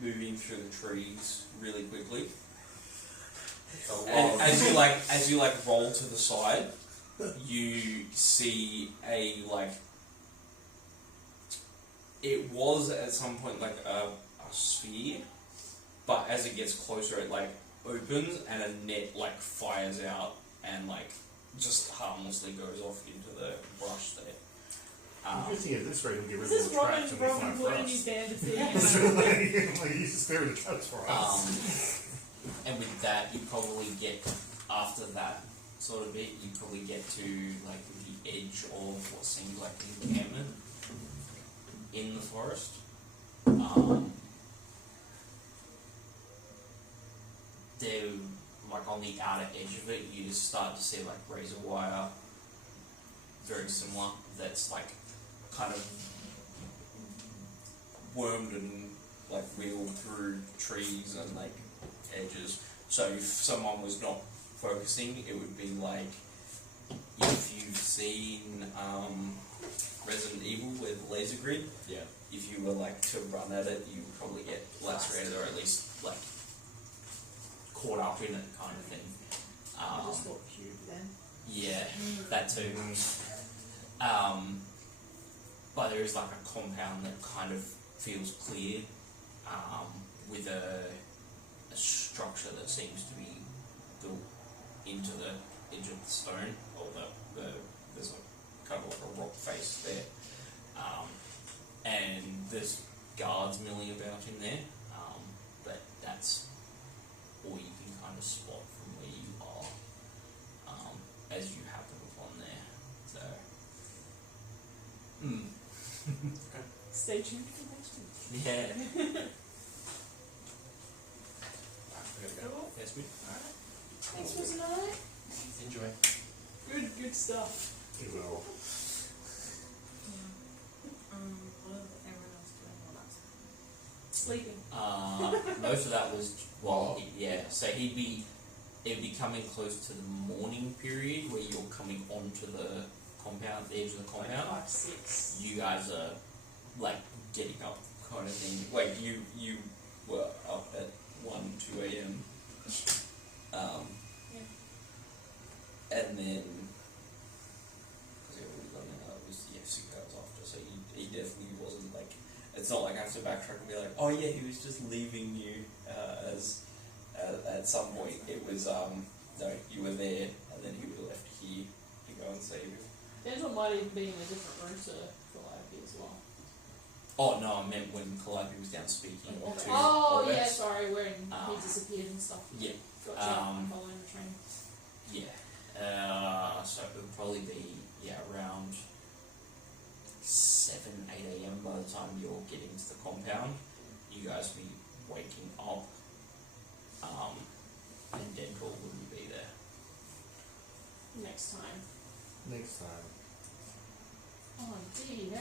moving through the trees really quickly. And as you roll to the side, you see a like. It was at some point like a sphere, but as it gets closer, it like opens and a net like fires out and like just harmlessly goes off into the brush there. Interesting at this rate, he'll get rid This of is all the traps Robin and be fine Hood for and his us. band of thieves. Like, he's just there with the traps for us. And with that, you probably get, after that sort of bit, you probably get to like the edge of what seems like an encampment in the forest. They're like on the outer edge of it, you just start to see like razor wire, very similar, that's like kind of wormed and like wheeled through trees and like edges. So if someone was not focusing, it would be like if you've seen Resident Evil with the laser grid. Yeah. If you were like to run at it, you would probably get lacerated or at least like caught up in it, kind of thing. I just thought cube then. Yeah, that too. But there is like a compound that kind of feels cleared, with a structure that seems to be built into the edge of the stone, or there's a kind of like a rock face there, and there's guards milling about in there, but that's all you can kind of spot from where you are, as you happen upon there. So, Stay tuned for next week. yeah. We gotta go. Yes, good. Alright. Thanks for tonight. Enjoy. Good stuff. He will. What is everyone else doing while that's Sleeping. Most of that was yeah. So it'd be coming close to the morning period where you're coming onto the compound, the edge of the compound. Like 5, 6. You guys are like getting up, kind of thing. Like you were up at 1, 2 a.m. And then it was 6 hours after, so he definitely wasn't like. It's not like I have to backtrack and be like, oh yeah, he was just leaving you at some point. It was no, you were there, and then he would have left here to go and save you. Dental might even be in a different room to Calliope as well. Oh no, I meant when Calliope was down speaking to Oh yeah, Weds. sorry, when he disappeared and stuff. Yeah. Gotcha. I'm following the train. Yeah. So it would probably be around 7, 8 a.m. by the time you're getting to the compound. You guys will be waking up, and Dental wouldn't be there. Next time. Next time. Oh, indeed.